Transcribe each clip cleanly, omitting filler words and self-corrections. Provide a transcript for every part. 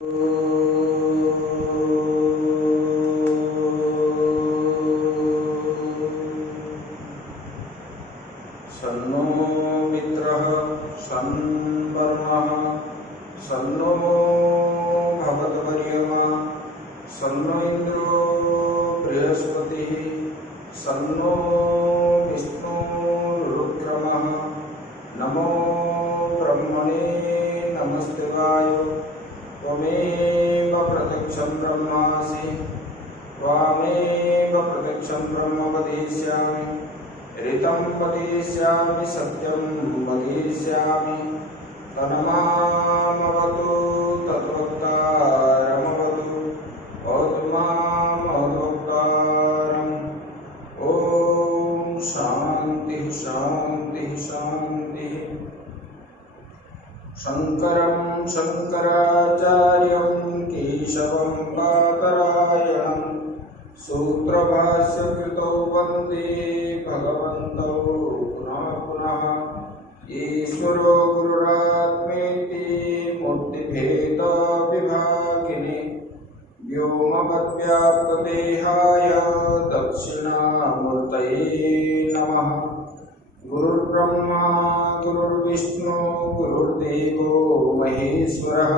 सन्नो मित्रः सन्वर्णः सन्नो भगवद्वर्यमा सन्नो इन्द्रो बृहस्पतिः सन्नो विष्णुरुक्रमः नमो ब्रह्मणे नमस्तेवाय त्वमेव प्रत्यक्षं ब्रह्मासि त्वामेव प्रत्यक्षं ब्रह्म वदिष्यामि ऋतं वदिष्यामि सत्यं वदिष्यामि तन्मामवतु तत्वक्तारमवतु भवतु मामवतोक्तारम्। ॐ शान्तिः शान्तिः शान्तिः। शङ्करं शङ्कराचार्यं केशवं बादरायणं सूत्रभाष्यकृतौ वन्दे भगवन्तौ पुनः पुनः। ईश्वरो गुरुरात्मेति मूर्तिभेदविभागिने व्योमवद्व्याप्तदेहाय दक्षिणामूर्तये नमः। गुरुर्ब्रह्मा गुरुर्विष्णु गुरुर्देवो महेश्वरः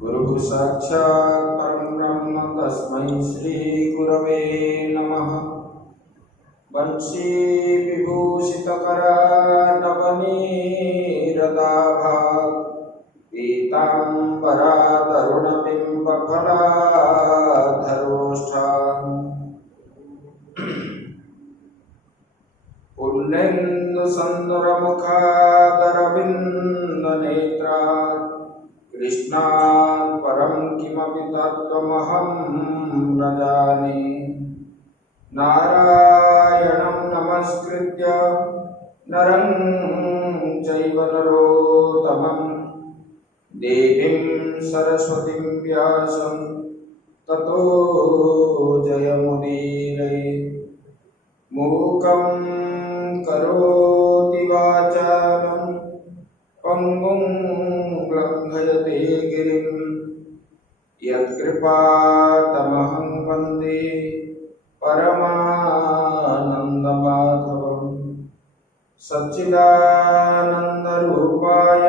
गुरुः साक्षात् परं ब्रह्म तस्मै श्री गुरवे नमः। वंशी विभूषितकरानवनीरदाभा पीताम्बरा तरुणबिम्बफलाधरोष्ठा पुल्लेन्दुसन्दरमुखादरविन्दनेत्रा कृष्णात् परं किमपि तत्त्वमहं न जाने। नारायणं नमस्कृत्य नरं चैव नरोत्तमं देवीं सरस्वतीं व्यासं ततो जयमुदीरये। मूकं करोति वाचालं पङ्गुं लङ्घयते गिरिं यत्कृपातमहं वन्दे परमानन्दमाधवम्। सच्चिदानन्दरूपाय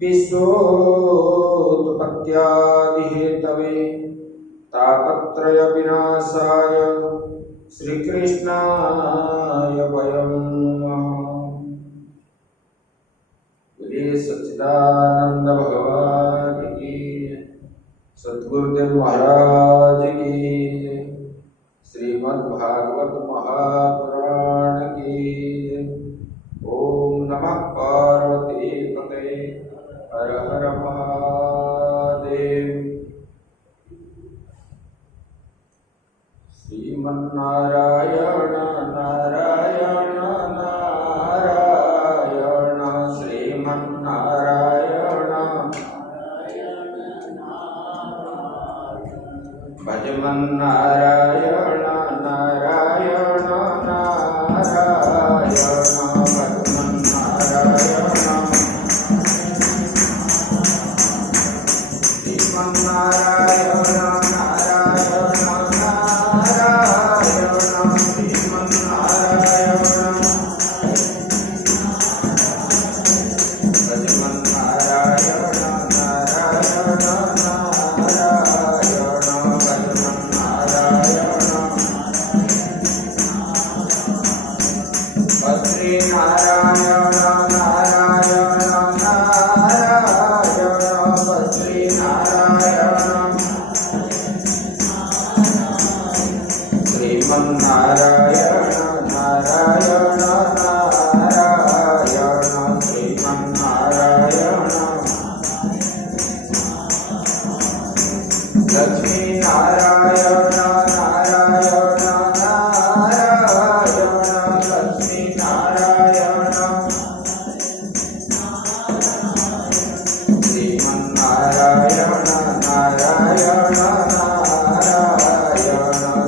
विश्वोत्पत्त्यादिहेतवे तापत्रयविनाशाय श्रीकृष्णाय वयं नमः। बोलिए सच्चिदानंद भगवान की, सद्गुरुदेव महाराज की, श्रीमद् भागवत महापुराण की। ओम नमः पार्वती पते हर हर महादेव। श्रीमन्नारायण नारायण नारायण श्रीमन्नारायण भजमन्नारायण नारायण नारायण भजमन्नारायण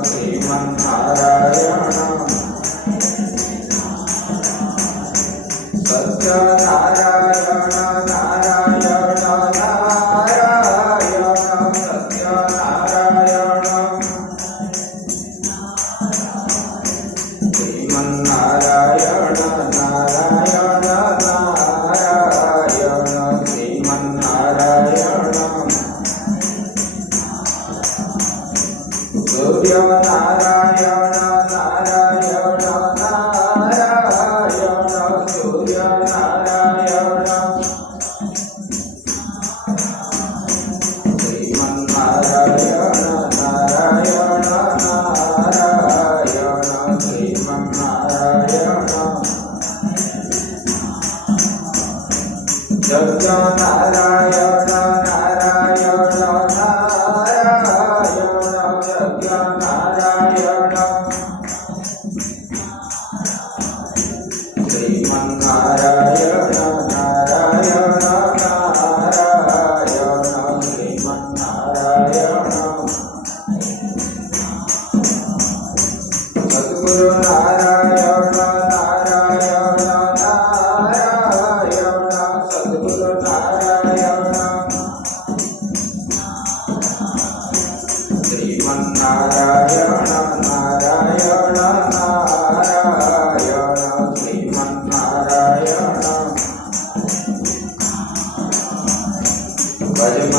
श्रीमन्नारायण सत्य नारायण नारायण नारायण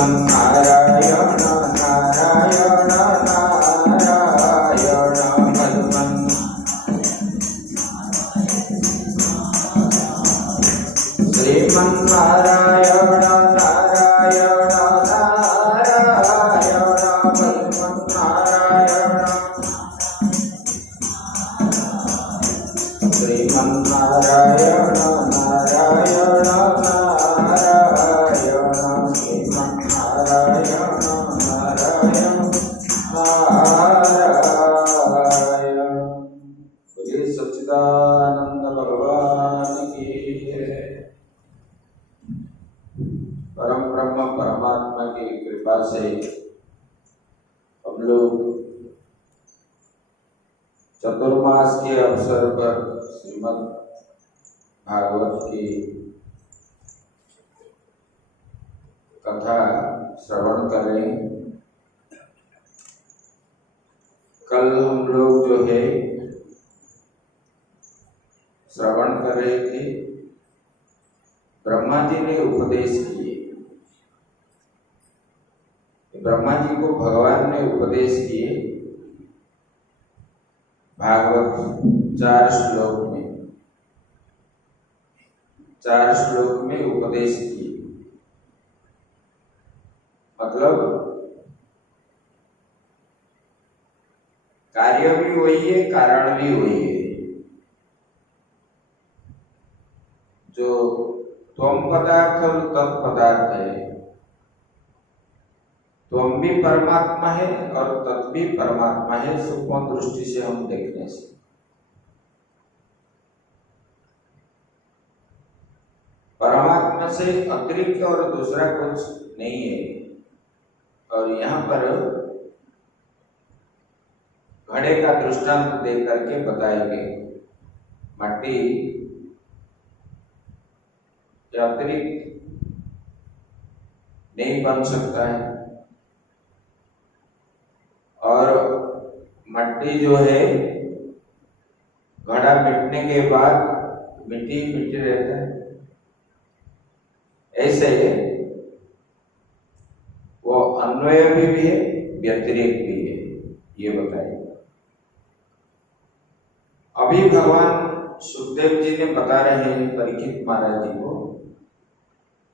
श्रीमन्नारायण नारायण नारायण श्रीमन्नारायण नारायण नारायण श्रीमन्नारायण श्रीमन्नारायण नारायण नारायण श्रीमन्नारायण नारायण नारायण। बोलिए सच्चिदानंद भगवान की जय। परम ब्रह्म परमात्मा की कृपा से हम लोग चतुर्मास के अवसर पर श्रीमद् भागवत की कथा श्रवण करें। कल हम लोग जो है श्रवण कर रहे थे, ब्रह्मा जी ने उपदेश किए। ब्रह्मा जी को भगवान ने उपदेश किए भागवत 4 श्लोक में उपदेश किए। मतलब कार्य भी वही है, कारण भी वही है। जो त्वम पदार्थ और तत्पदार्थ है, त्वम भी परमात्मा है और तत् भी परमात्मा है, सूक्ष्म दृष्टि से हम देखने से। परमात्मा से अतिरिक्त और दूसरा कुछ नहीं है। और यहाँ पर घड़े का दृष्टांत दे करके बताएंगे। मट्टी अतिरिक्त नहीं बन सकता है, और मट्टी जो है घड़ा मिटने के बाद मिट्टी मिट्टी रहता है। ऐसे वो अन्वय भी है, व्यतिरेक भी है, ये बताइए। अभी भगवान सुखदेव जी ने बता रहे हैं परीक्षित महाराज जी को,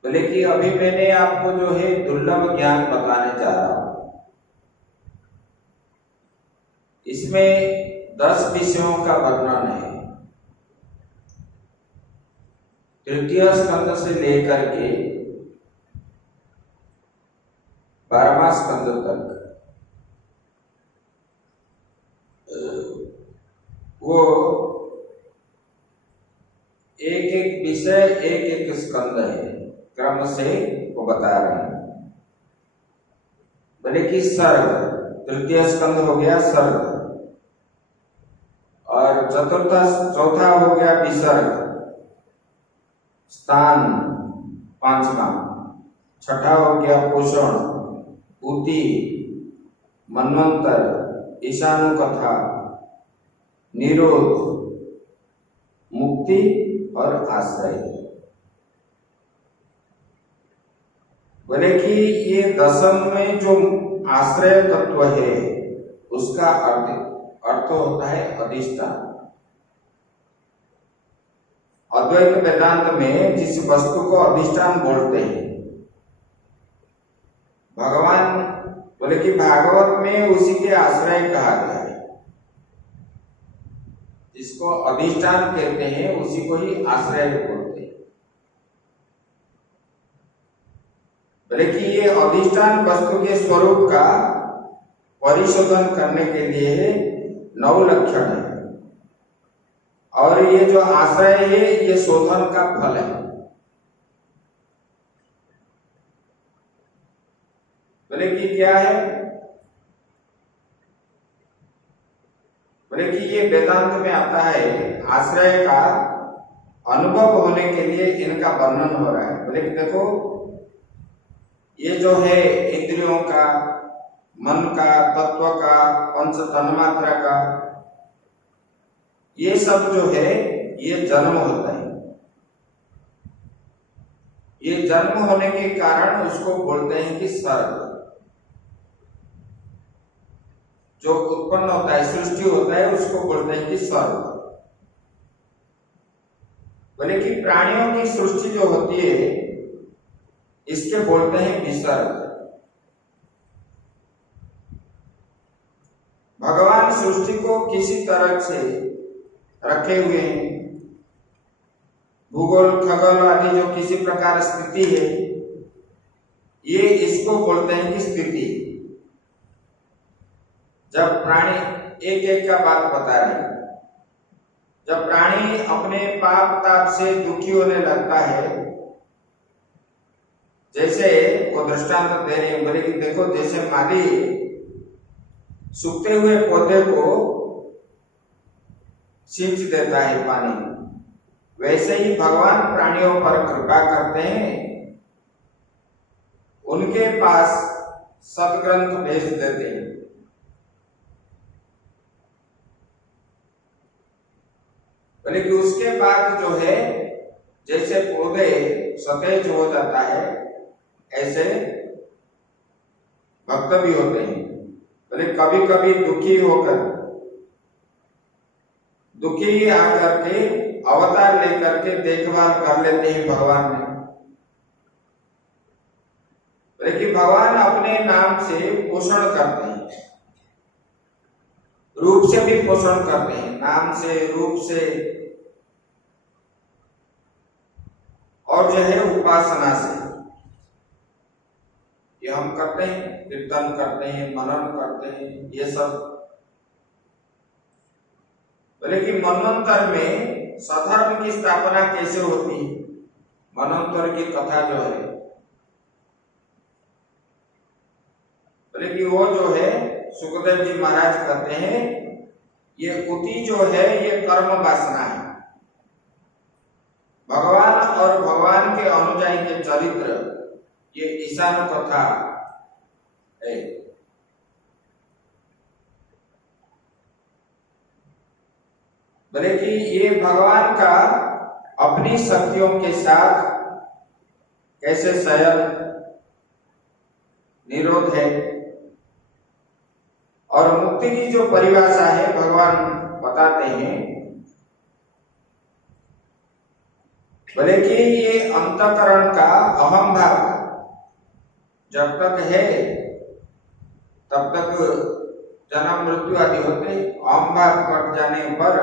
बोले कि अभी मैंने आपको जो है दुर्लभ ज्ञान बताने जा रहा हूं। इसमें 10 विषयों का वर्णन है, तृतीय स्कंद से लेकर के 12वां स्कंद तक। वो एक एक विषय, एक एक स्कंद है, क्रम से वो बता रहे हैं। बोले कि सर्ग, तृतीय स्कंद हो गया सर्ग, और चौथा हो गया विसर्ग, स्थान 5वां, छठा हो गया पोषण, पूति, मनवंतर, ईशानु कथा, निरोध, मुक्ति और आश्रय। बोले कि ये 10 में जो आश्रय तत्व है उसका अर्थ होता है अधिष्ठान। अद्वैत वेदांत में जिस वस्तु को अधिष्ठान बोलते हैं, भगवान बोले कि भागवत में उसी के आश्रय कहा गया है। जिसको अधिष्ठान कहते हैं उसी को ही आश्रय बोलते हैं। बोले कि ये अधिष्ठान वस्तु के स्वरूप का परिशोधन करने के लिए 9 लक्षण है, और ये जो आश्रय है ये शोधन का फल है। बोले कि क्या है? बोले कि ये वेदांत में आता है, आश्रय का अनुभव होने के लिए इनका वर्णन हो रहा है। बोले कि देखो, ये जो है इंद्रियों का, मन का, तत्व का, पंच तन्मात्रा का, ये सब जो है ये जन्म होता है। ये जन्म होने के कारण उसको बोलते हैं कि सर्ग। जो उत्पन्न होता है, सृष्टि होता है, उसको बोलते हैं कि सर्ग। बोले कि प्राणियों की सृष्टि जो होती है इसके बोलते हैं विसर्ग। भगवान सृष्टि को किसी तरह से रखे हुए हैं, भूगोल खगोल आदि जो किसी प्रकार स्थिति है, ये इसको बोलते हैं कि स्थिति। जब प्राणी एक एक का बात बता रहे, जब प्राणी अपने पाप ताप से दुखी होने लगता है, जैसे वो दृष्टांत दे रहे हैं, बोले कि देखो जैसे माली सूखते हुए पौधे को सींच देता है पानी, वैसे ही भगवान प्राणियों पर कृपा करते हैं, उनके पास सदग्रंथ भेज देते हैं। बोले कि उसके बाद जो है जैसे पौधे सतेज हो जाता है, ऐसे भक्त भी होते हैं। बोले कभी कभी दुखी आकर के अवतार लेकर के देखभाल कर लेते हैं भगवान ने। बोले कि भगवान अपने नाम से पोषण करते हैं, रूप से भी पोषण करते हैं, नाम से, रूप से, और जो है उपासना से। ये हम करते हैं, कीर्तन करते हैं, मनन करते हैं, ये सब। बोले कि मनवंतर में सधर्म की स्थापना कैसे होती है, मनवंतर की कथा जो है, बोले कि वो जो है सुखदेव जी महाराज कहते हैं, ये उति जो है ये कर्म वासना है। भगवान और भगवान के अनुयायी के चरित्र ये ईशान कथा है। बोले कि ये भगवान का अपनी शक्तियों के साथ कैसे शयन निरोध है, और मुक्ति की जो परिभाषा है भगवान बताते हैं। बोले कि ये अंतःकरण का अहम भाव जब तक है तब तक जन्म मृत्यु आदि होते, अहम भाव कट जाने पर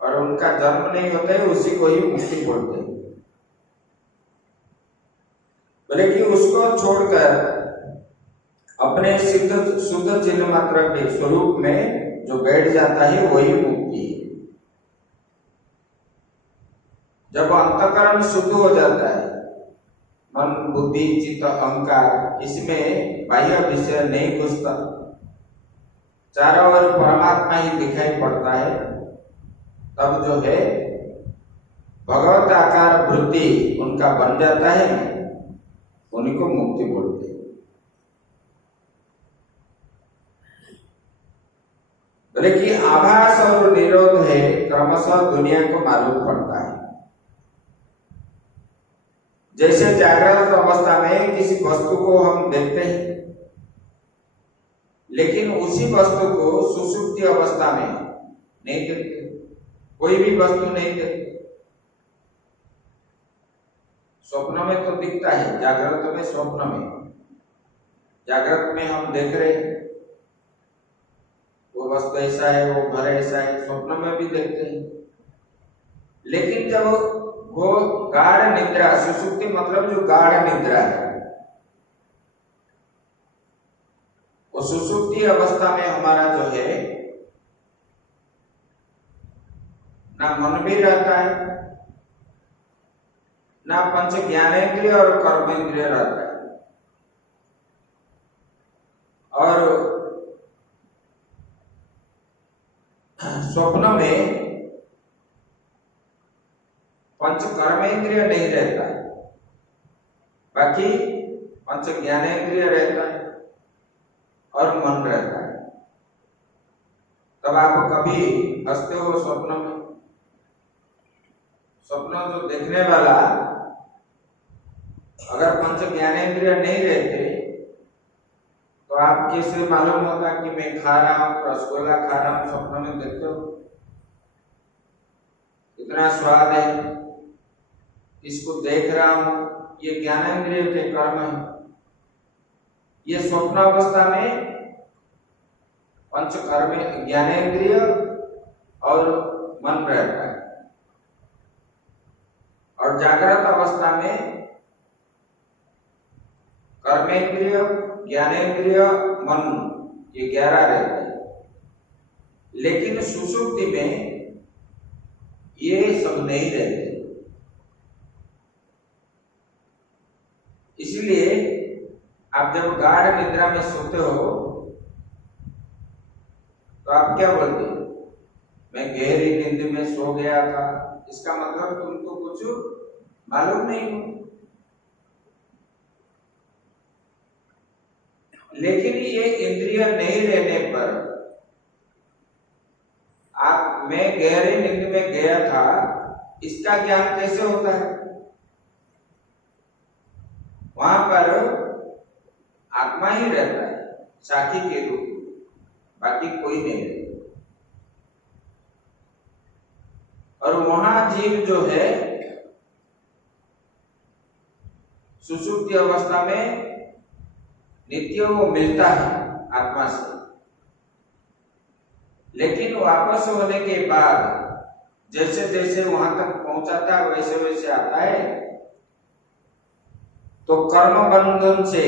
और उनका जन्म नहीं होता है, उसी को ही मुक्ति बोलते हैं। बोले कि उसको छोड़कर अपने शुद्ध चिन्ह मात्र के स्वरूप में जो बैठ जाता है वही मुक्ति है। जब अंतःकरण शुद्ध हो जाता है, मन बुद्धि चित्त अहंकार इसमें बाह्य विषय नहीं घुसता, चारों ओर परमात्मा ही दिखाई पड़ता है, तब जो है भगवत आकार वृत्ति उनका बन जाता है, उन्हीं को मुक्ति बोलते हैं। बोले कि आभास और निरोध है क्रमशः दुनिया को मालूम पड़ता है। जैसे जागृत अवस्था में किसी वस्तु को हम देखते हैं, लेकिन उसी वस्तु को सुषुप्ति अवस्था में नहीं देखते, कोई भी वस्तु नहीं देखते। स्वप्न में तो दिखता है, जागृत में, स्वप्न में, जागृत में हम देख रहे हैं वो वस्तु ऐसा है, वो घर ऐसा है, स्वप्न में भी देखते हैं। लेकिन जब वो गाढ़ निद्रा, सुषुप्ति मतलब जो गाढ़ निद्रा है, वो सुषुप्ति अवस्था में हमारा जो है ना मन भी रहता है, ना पंच ज्ञानेंद्रिय और कर्मेंद्रिय रहता है, और स्वप्न में पंच कर्मेंद्रिय नहीं रहता है, बाकी पंच ज्ञानेंद्रिय रहता है और मन रहता है। तब आप कभी हंसते हो स्वप्न में, स्वप्न जो देखने वाला अगर पंच ज्ञानेंद्रिय नहीं रहते तो आप कैसे मालूम होता कि मैं खा रहा हूँ, रसगुल्ला खा रहा हूँ, सपनों में देखते हो इतना स्वाद है, इसको देख रहा हूं, ये ज्ञानेंद्रिय के कर्म है। ये स्वप्न अवस्था में पंच कर्म ज्ञानेंद्रिय और मन रहता है, और जागृत अवस्था में कर्मेंद्रिय ज्ञानेंद्रिय मन ये 11 रहते हैं। लेकिन सुषुप्ति में ये सब नहीं रहते। इसलिए आप जब गाढ़ निद्रा में सोते हो तो आप क्या बोलते हो, मैं गहरी नींद में सो गया था, इसका मतलब तुमको कुछ मालूम नहीं हो। लेकिन ये इंद्रिय नहीं रहने पर आप मैं गहरी नींद में गया था, इसका ज्ञान कैसे होता है? वहां पर आत्मा ही रहता है साखी के रूप में, बाकी कोई नहीं रहता। और वहां जीव जो है सुषुप्ति अवस्था में नित्य वो मिलता है आत्मा से, लेकिन वापस होने के बाद जैसे जैसे वहां तक पहुंचाता है वैसे वैसे आता है। तो कर्म बंधन से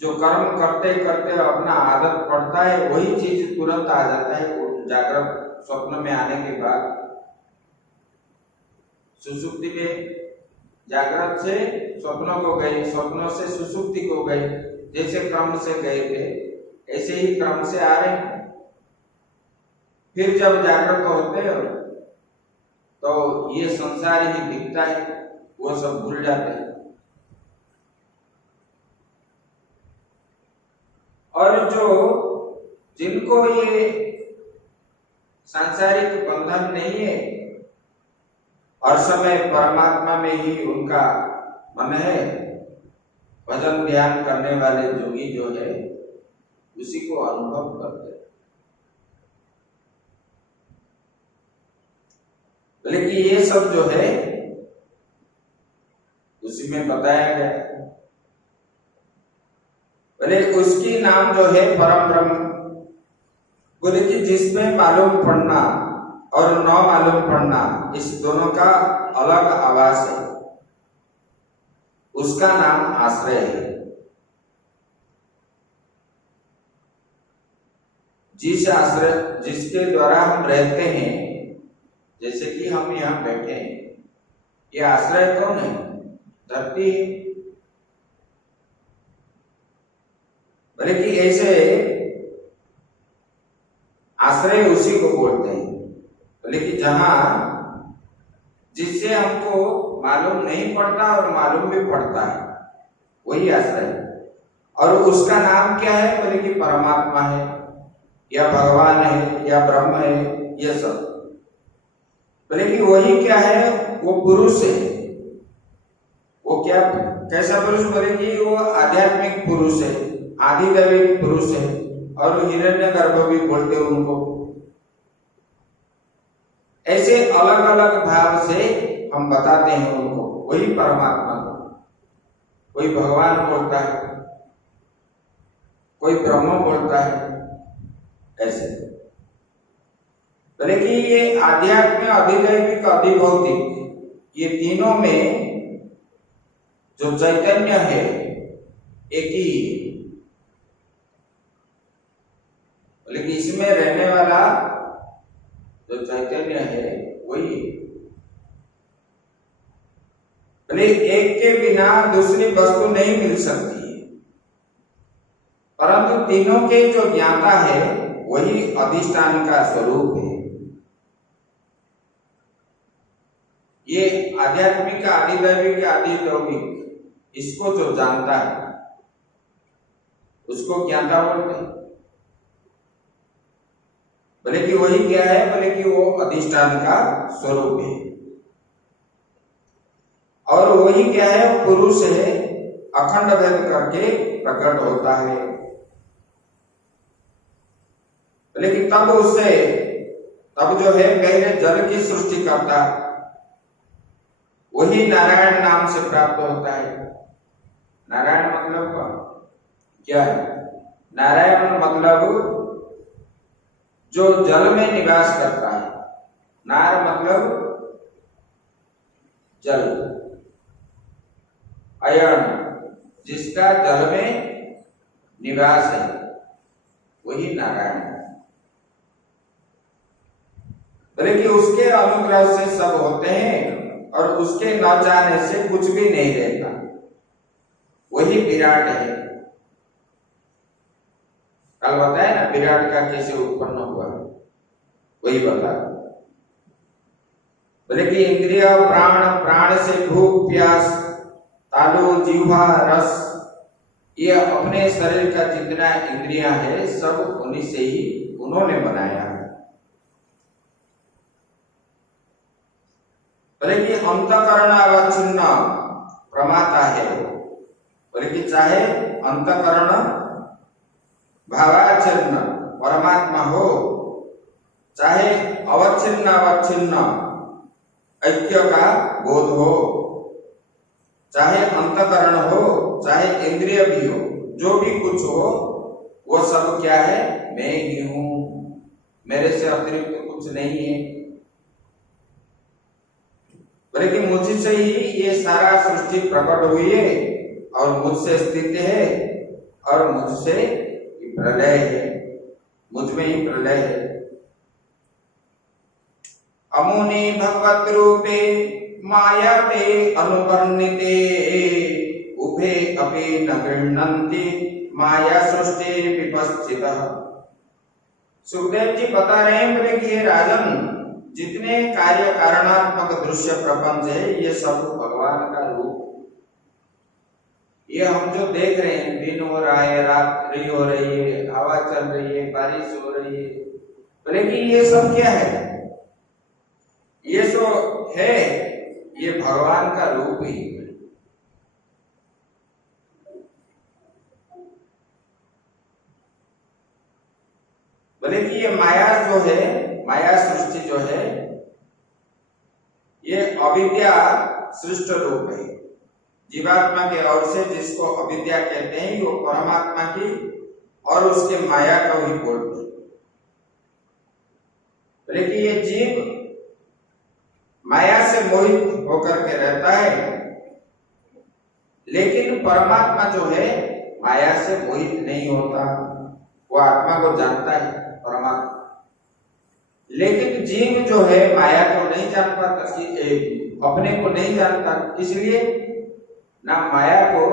जो कर्म करते करते अपना आदत पड़ता है वही चीज तुरंत आ जाता है जागृत स्वप्न में आने के बाद। सुषुप्ति में जागृत से स्वप्नों को गए, स्वप्नों से सुषुप्ति को गए, जैसे क्रम से गए थे ऐसे ही क्रम से आ रहे हैं। फिर जब जागृत होते हो तो ये संसार ही दिखता है, वो सब भूल जाते हैं। और जो जिनको ये सांसारिक बंधन नहीं है, हर समय परमात्मा में ही उनका मन है, भजन ध्यान करने वाले जोगी जो है उसी को अनुभव करते हैं। लेकिन ये सब जो है उसी में बताया गया, बोले उसकी नाम जो है परम ब्रह्म। बोले कि जिसमें मालूम पड़ना और न मालूम पड़ना इस दोनों का अलग आवास है, उसका नाम आश्रय है। जिस आश्रय जिसके द्वारा हम रहते हैं, जैसे कि हम यहाँ बैठे हैं, ये आश्रय कौन है? धरती है। बोले कि ऐसे आश्रय उसी को बोलते हैं। बोले कि जहां जिससे हमको मालूम नहीं पड़ता और मालूम भी पड़ता है वही आश्रय है। और उसका नाम क्या है? बोले कि परमात्मा है या भगवान है या ब्रह्म है, ये सब। बोले कि वही क्या है? वो पुरुष है। वो क्या, कैसा पुरुष? बोले कि वो आध्यात्मिक पुरुष है, आदिदैविक पुरुष है, और हिरण्यगर्भ भी बोलते हैं उनको। ऐसे अलग अलग भाव से हम बताते हैं उनको, वही परमात्मा को। कोई भगवान बोलता है, कोई ब्रह्म बोलता है, ऐसे। बोले कि ये आध्यात्मिक, अधिदैविक, अधिभौतिक, ये तीनों में जो चैतन्य है एक ही है। बोले कि इसमें रहने वाला जो चैतन्य है वही है। बोले एक के बिना दूसरी वस्तु नहीं मिल सकती है, परंतु तीनों के जो ज्ञाता है वही अधिष्ठान का स्वरूप है। ये आध्यात्मिक, आदिदैविक, आदिलौकिक, इसको जो जानता है उसको ज्ञाता बोलते हैं। बोले कि वही क्या है? बोले कि वो अधिष्ठान का स्वरूप है। और वही क्या है, पुरुष है, अखंड भेद करके प्रकट होता है। लेकिन तब जो है पहले जल की सृष्टि करता, वही नारायण नाम से प्राप्त होता है। नारायण मतलब क्या है? नारायण मतलब जो जल में निवास करता है। नार मतलब जल, अयन जिसका जल में निवास है, वही नारायण है। बोले कि उसके अनुग्रह से सब होते हैं और उसके न चाहने से कुछ भी नहीं रहता, वही विराट है। कल बताया ना विराट का कैसे उत्पन्न हुआ, वही बता। बोले कि इंद्रिय प्राण से भूख प्यास तालु जीवा रस, ये अपने शरीर का जितना इंद्रियां है सब उन्हीं से ही उन्होंने बनाया है। बोले कि अंतकरण अवच्छिन्न प्रमाता है वो। बोले कि चाहे अंतकरण भावाच्छिन्न परमात्मा हो, चाहे अवच्छिन्न ऐक्य का बोध हो, चाहे अंतकरण हो चाहे इंद्रिय भी हो, जो भी कुछ हो वो सब क्या है, मैं ही हूं, मेरे से अतिरिक्त कुछ नहीं है। बोले कि मुझसे ही ये सारा सृष्टि प्रकट हुई है और मुझसे स्थित है और मुझसे प्रलय है, मुझ में ही प्रलय है। अमुनि भगवत रूपे मायाते अनुवर्णिते, उभे अपि न गृह्णन्ति माया सृष्टि विपश्चितः। सुखदेव जी बता रहे हैं, बोले कि ये राजन, जितने कार्य कारणात्मक दृश्य प्रपंच है ये सब भगवान का रूप। ये हम जो देख रहे हैं, दिन हो रहा है, रात्रि हो रही है, हवा चल रही है, बारिश हो रही है, बोले कि ये सब क्या है? ये जो है ये भगवान का रूप ही है। बोले कि ये माया जो है, माया सृष्टि जो है, ये अविद्या सृष्ट रूप है। जीवात्मा के ओर से जिसको अविद्या कहते हैं, वो परमात्मा की और उसके माया को ही बोलते हैं। बोले कि ये जीव माया से मोहित होकर के रहता है, लेकिन परमात्मा जो है माया से मोहित नहीं होता, वो आत्मा को जानता है परमात्मा। लेकिन जीव जो है माया को नहीं जान पाता, अपने को नहीं जानता, इसलिए ना माया को,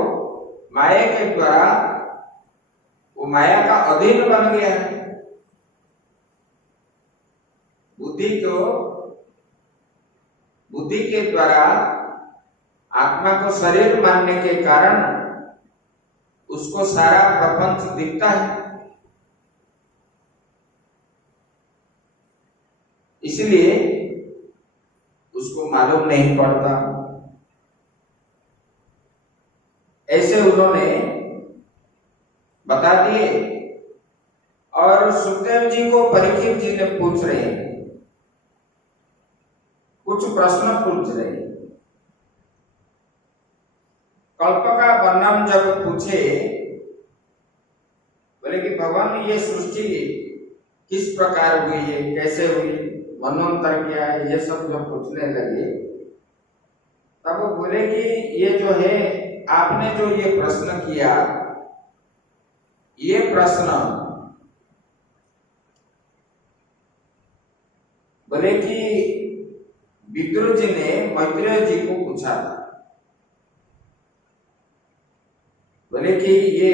माया के द्वारा वो माया का अधीन बन गया है। बुद्धि के द्वारा आत्मा को शरीर मानने के कारण उसको सारा प्रपंच दिखता है, इसलिए उसको मालूम नहीं पड़ता। ऐसे उन्होंने बता दिए। और सुखदेव जी को परीक्षित जी ने पूछ रहे हैं, कुछ प्रश्न पूछ रहे हैं। कल्प का वर्णन जब पूछे, बोले कि भगवान ये सृष्टि किस प्रकार हुई है, कैसे हुई, मनोन्तर क्या है, ये सब जब पूछने लगे, तब वो बोले कि ये जो है आपने जो ये प्रश्न किया, ये प्रश्न बोले कि विदुर जी ने मैत्रेय जी को पूछा था। बोले कि ये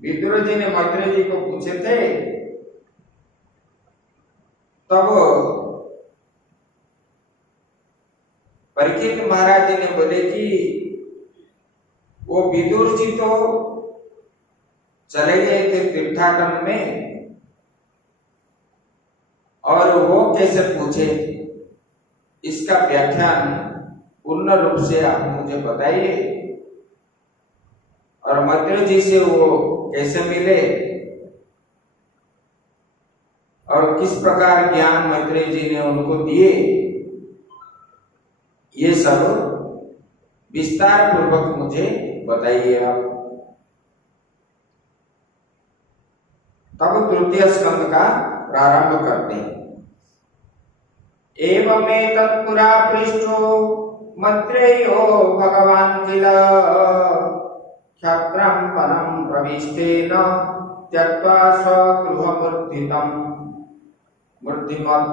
विदुर जी ने मैत्रेय जी को पूछे थे, तब परीक्षित महाराज जी ने बोले कि वो विदुर जी तो चले गए थे तीर्थाटन में, और वो कैसे पूछे? इसका व्याख्यान पूर्ण रूप से आप मुझे बताइए, और मैत्रेय जी से वो कैसे मिले और किस प्रकार ज्ञान मैत्रेय जी ने उनको दिए, ये सब विस्तार पूर्वक मुझे बताइए आप। तब तृतीय स्कंद का प्रारंभ करते हैं। एवमेतत् पुरा पृष्ठो मैत्रेयो भगवान् किल क्षत्रं वनं प्रविष्टेन त्यक्त्वा स्वगृहमूर्धितं मूर्धिमत्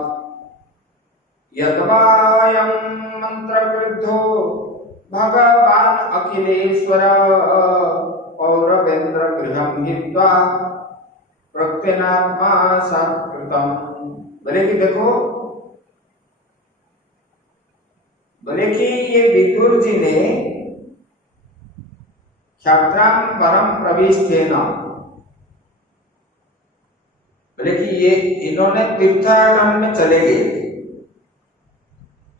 यद्वायं मन्त्रक्रुद्धो भगवान् अखिलेश्वर पौरवेन्द्र गृहं हित्वा प्रत्यनात्मा सत्कृतम्। बोले कि देखो, बोले कि ये विदुर जी ने क्षत्रं वनं प्रविष्टेन, बोले कि ये इन्होंने तीर्थाटन में चले गए,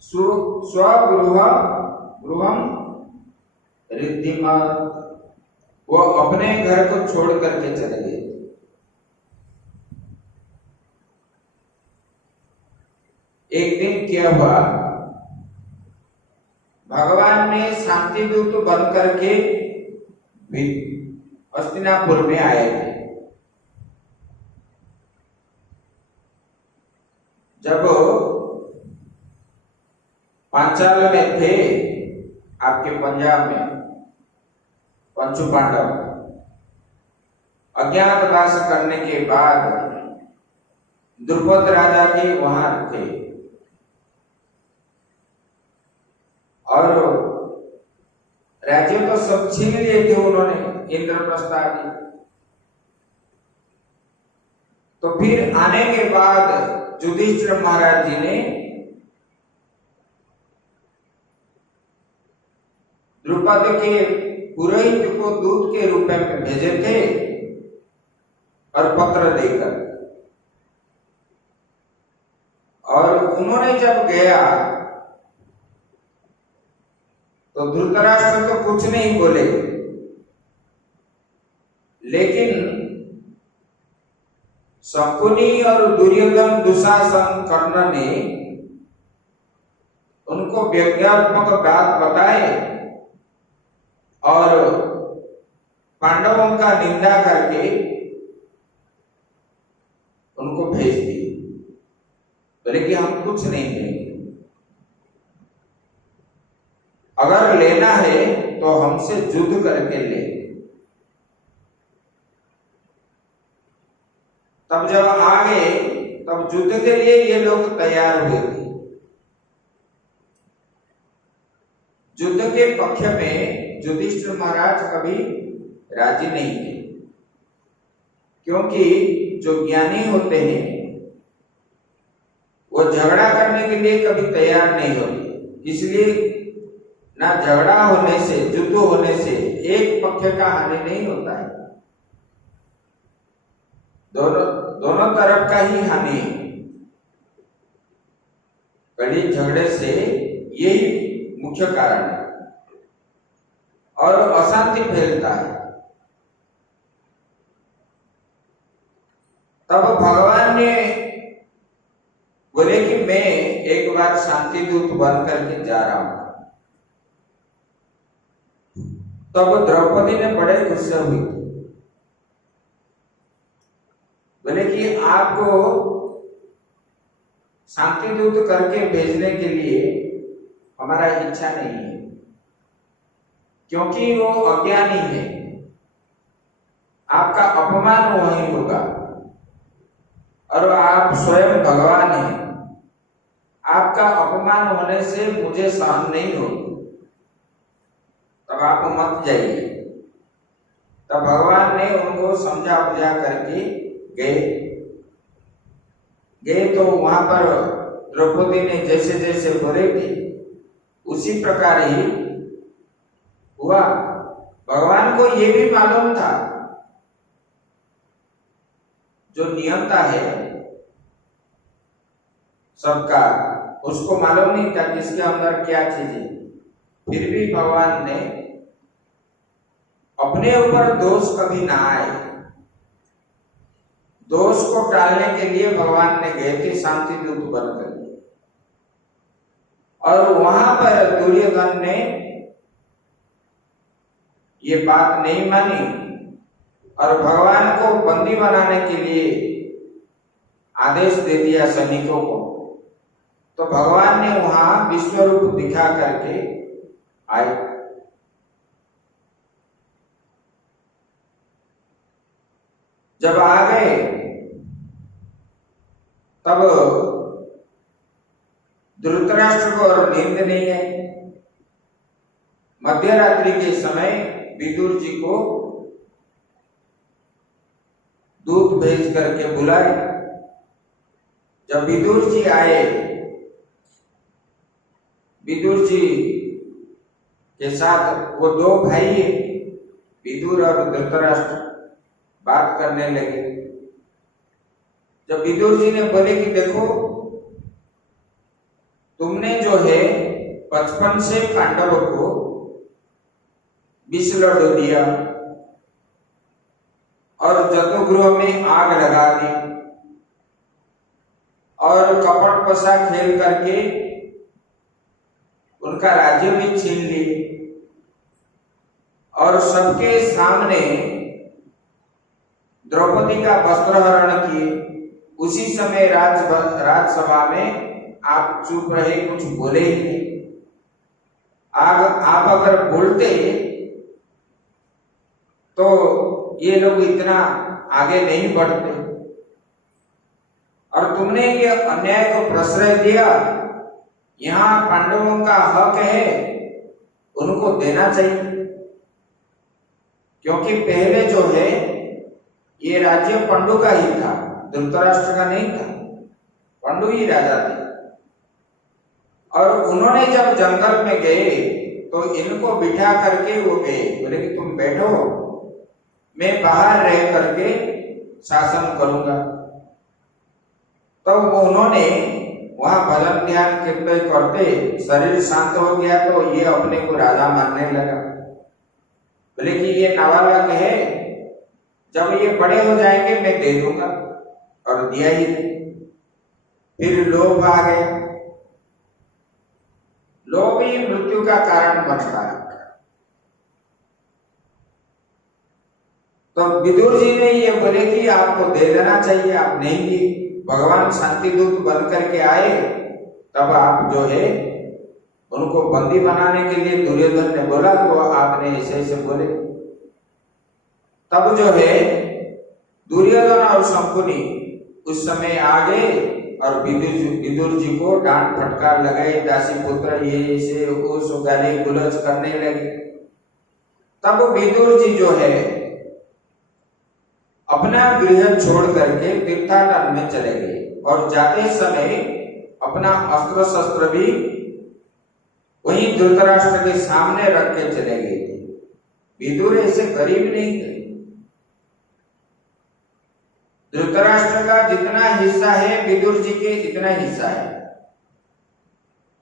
स्वगृह गृहम रिद्धिमत्, वो अपने घर को छोड़ करके चले गए। एक दिन क्या हुआ, भगवान ने शांति दूत बन करके हस्तिनापुर में आए थे। जब पांचाल में थे, आपके पंजाब में, पंचु पांडव अज्ञातवास करने के बाद द्रुपद राजा के वहां थे, और राज्य तो सब छीन लिए थे उन्होंने, इंद्रप्रस्थ आदि। तो फिर आने के बाद युधिष्ठिर महाराज जी ने द्रुपद के पुरोहित को दूत के रूप में भेजे थे, और पत्र देकर, और उन्होंने जब गया तो धृतराष्ट्र तो कुछ नहीं बोले, लेकिन शकुनी और दुर्योधन दुशासन कर्ण ने उनको व्यंग्यात्मक बात बताए और पांडवों का निंदा करके उनको भेज दिए। बोले कि हम कुछ नहीं देंगे, अगर लेना है तो हमसे युद्ध करके ले। तब जब आ गए, तब युद्ध के लिए ये लोग तैयार हुए थे। युद्ध के पक्ष में युधिष्ठिर महाराज कभी राजी नहीं थे, क्योंकि जो ज्ञानी होते हैं वो झगड़ा करने के लिए कभी तैयार नहीं होते। इसलिए ना झगड़ा होने से, युद्ध होने से एक पक्ष का हानि नहीं होता है, दोनों तरफ का ही हानि है। कड़ी झगड़े से यही मुख्य कारण है, और अशांति फैलता है। तब भगवान ने बोले कि मैं एक बार शांति दूत बन करके जा रहा हूं। तब द्रौपदी ने बड़े गुस्से हुई, बोले कि आपको शांति दूत करके भेजने के लिए हमारा इच्छा नहीं है, क्योंकि वो अज्ञानी है, आपका अपमान वही होगा, और आप स्वयं भगवान हैं, आपका अपमान होने से मुझे सहन नहीं होगी, तब आप मत जाइए। तब भगवान ने उनको समझा बुझा करके गए तो वहां पर द्रौपदी ने जैसे जैसे बोले थे उसी प्रकार ही हुआ। भगवान को ये भी मालूम था, जो नियंता है सबका, उसको मालूम नहीं था कि इसके अंदर क्या चीज है। फिर भी भगवान ने अपने ऊपर दोष कभी ना आए, दोष को टालने के लिए भगवान ने गए थे शांति दूत बनकर, और वहां पर दुर्योधन ने ये बात नहीं मानी और भगवान को बंदी बनाने के लिए आदेश दे दिया सैनिकों को। तो भगवान ने वहां विश्व रूप दिखा करके आए। जब आ गए तब धृतराष्ट्र को और नींद नहीं आई। मध्य रात्रि के समय विदुर जी को दूत भेज करके बुलाए। जब विदुर जी आए, विदुर जी के साथ वो दो भाई है, विदुर और धृतराष्ट्र, बात करने लगे। जब विदुर जी ने बोले कि देखो, तुमने जो है बचपन से पांडवों को विष लड्डू दिया और जतुगृह में आग लगा दी और कपट पसा खेल करके उनका राज्य भी छीन लिए और सबके सामने द्रौपदी का वस्त्रहरण किए। उसी समय राजसभा में आप चुप रहे, कुछ बोले ही नहीं। आप अगर बोलते तो ये लोग इतना आगे नहीं बढ़ते, और तुमने ये अन्याय को प्रश्रय दिया। यहाँ पांडवों का हक है, उनको देना चाहिए, क्योंकि पहले जो है ये राज्य पांडु का ही था, धृतराष्ट्र का नहीं था, पांडु ही राजा थे। और उन्होंने जब जंगल में गए तो इनको बिठा करके वो गए, बोले कि तुम बैठो, मैं बाहर रह करके शासन करूंगा। तो वो उन्होंने वहां भजन ध्यान कीर्तन करते, शरीर शांत हो गया तो ये अपने को राजा मानने लगा। बोले कि ये नाबालक है, जब ये बड़े हो जाएंगे मैं दे दूंगा, और दिया ही नहीं। फिर लोभ आ गया। लोभ ही मृत्यु का कारण बनता है। तो विदुर जी ने ये बोले कि आपको दे देना चाहिए, आप नहीं दिए। भगवान शांति दूत बन करके आए, तब आप जो है उनको बंदी बनाने के लिए दुर्योधन ने बोला तो आपने ऐसे ऐसे बोले। तब जो है दुर्योधन और शंकुनी उस समय आ गए और विदुर जी को डांट फटकार लगाए, दासी पुत्र ये से उस गाली गुलज करने लगे। तब विदुर जी जो है अपना गृह छोड़ करके तीर्थाटन में चले गए, और जाते समय अपना अस्त्र शस्त्र भी वहीं धृतराष्ट्र के सामने रख के चले गए थे। विदुर ऐसे गरीब नहीं थे। धृतराष्ट्र का जितना हिस्सा है विदुर जी के इतना हिस्सा है।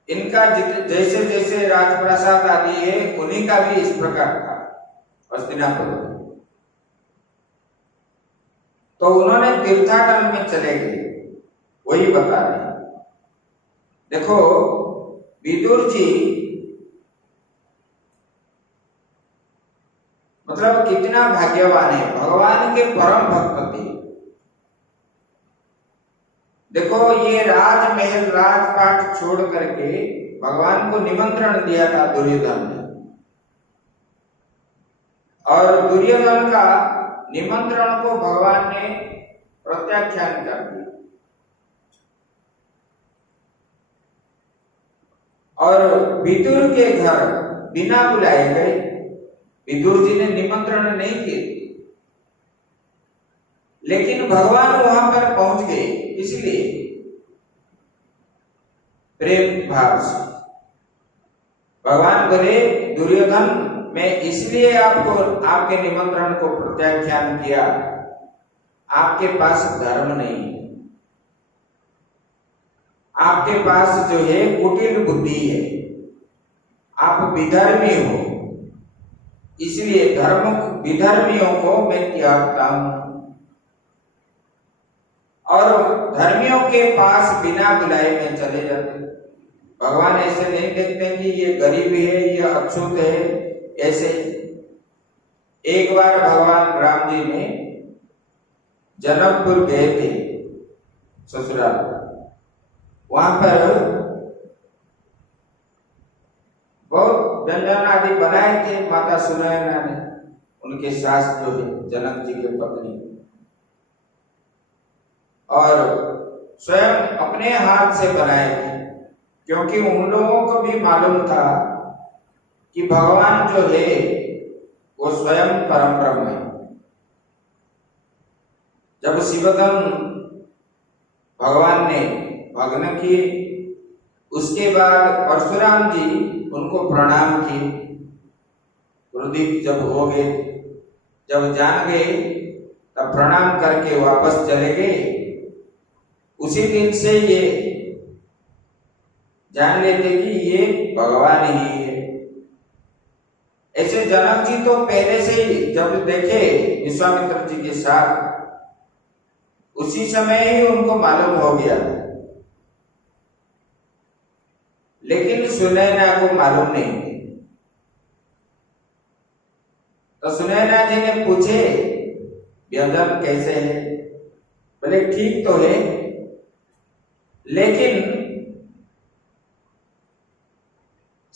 इनका जैसे जैसे राजप्रसाद आदि है उन्हीं का भी इस प्रकार था हस्तिनापुर में। तो उन्होंने तीर्थाटन में चले गए, वही बता रहे। देखो विदुर जी मतलब कितना भाग्यवान है, भगवान के परम भक्त थे। देखो ये राजमहल राजपाट छोड़ करके भगवान को निमंत्रण दिया था दुर्योधन ने, और दुर्योधन का निमंत्रण को भगवान ने प्रत्याख्यान कर दिया, और विदुर के घर बिना बुलाए गए। विदुर जी ने निमंत्रण नहीं दिए, लेकिन भगवान वहां पर पहुंच गए, इसलिए प्रेम भाव से भगवान बोले दुर्योधन मैं इसलिए आपको आपके निमंत्रण को प्रत्याख्यान किया, आपके पास धर्म नहीं, आपके पास जो है कुटिल बुद्धि है, आप विधर्मी हो, इसलिए विधर्मियों को मैं त्यागता हूं। और धर्मियों के पास बिना बुलाए में चले जाते। भगवान ऐसे नहीं देखते कि ये गरीब है, ये अछूत है। ऐसे एक बार भगवान राम जी ने जनकपुर गए थे ससुराल, वहां पर बहुत व्यंजन आदि बनाए थे माता सुनैना ने, उनके सास जो है जनक जी की पत्नी, और स्वयं अपने हाथ से बनाए थे, क्योंकि उन लोगों को भी मालूम था कि भगवान जो है वो स्वयं परम ब्रह्म है। जब शिवगम भगवान ने भग्न किए, उसके बाद परशुराम जी उनको प्रणाम किए। गुरुदीप जब हो गए, जब जान गए, तब प्रणाम करके वापस चले गए। उसी दिन से ये जान लेते कि ये भगवान ही है। ऐसे जनक जी तो पहले से ही जब देखे विश्वामित्र जी के साथ, उसी समय ही उनको मालूम हो गया, लेकिन सुनैना को मालूम नहीं। तो सुनैना जी ने पूछे व्यंजन कैसे है? बोले ठीक तो है, लेकिन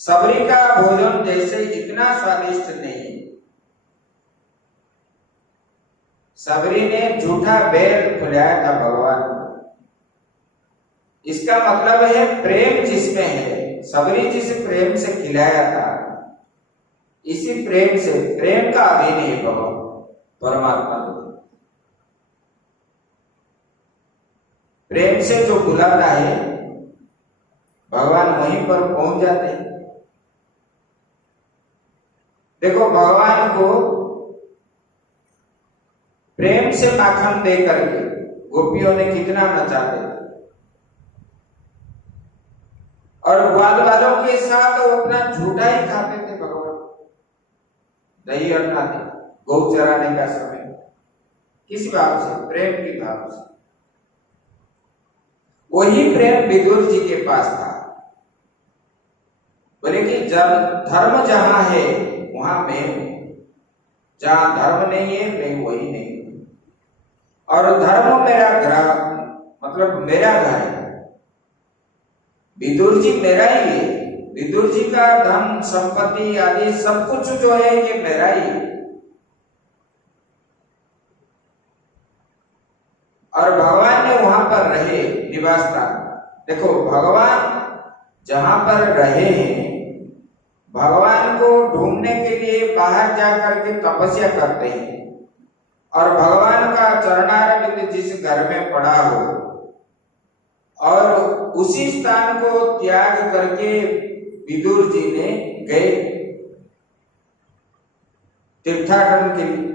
सबरी का भोजन जैसे इतना स्वादिष्ट नहीं। सबरी ने झूठा बैर फुलाया था भगवान को। इसका मतलब है प्रेम जिसमें है, सबरी जिस प्रेम से खिलाया था, इसी प्रेम से, प्रेम का अधीन है भगवान परमात्मा। प्रेम से जो बुलाता है भगवान वहीं पर पहुंच जाते हैं। देखो भगवान को प्रेम से माखन दे करके गोपियों ने कितना नचाते, और ग्वाल वालों के साथ वो अपना झूठा ही खाते थे भगवान। दही हटाते गौ चराने का समय, किस भाव से? प्रेम की भाव से। वही प्रेम विदुर जी के पास था। बोले कि जब धर्म जहां है वहां मैं हूं, जहां धर्म नहीं है मैं वही नहीं हूं। और धर्म मेरा ग्रह, मतलब मेरा घर है। विदुर जी मेरा ही है। विदुर जी का धन संपत्ति आदि सब कुछ जो है ये मेरा ही है। और भगवान ने वहां पर रहे निवास स्थान। देखो भगवान जहां पर रहे हैं, भगवान को ढूंढने के लिए बाहर जाकर के तपस्या करते हैं, और भगवान का चरणारविंद जिस घर में पड़ा हो, और उसी स्थान को त्याग करके विदुर जी ने गए तीर्थाटन के लिए।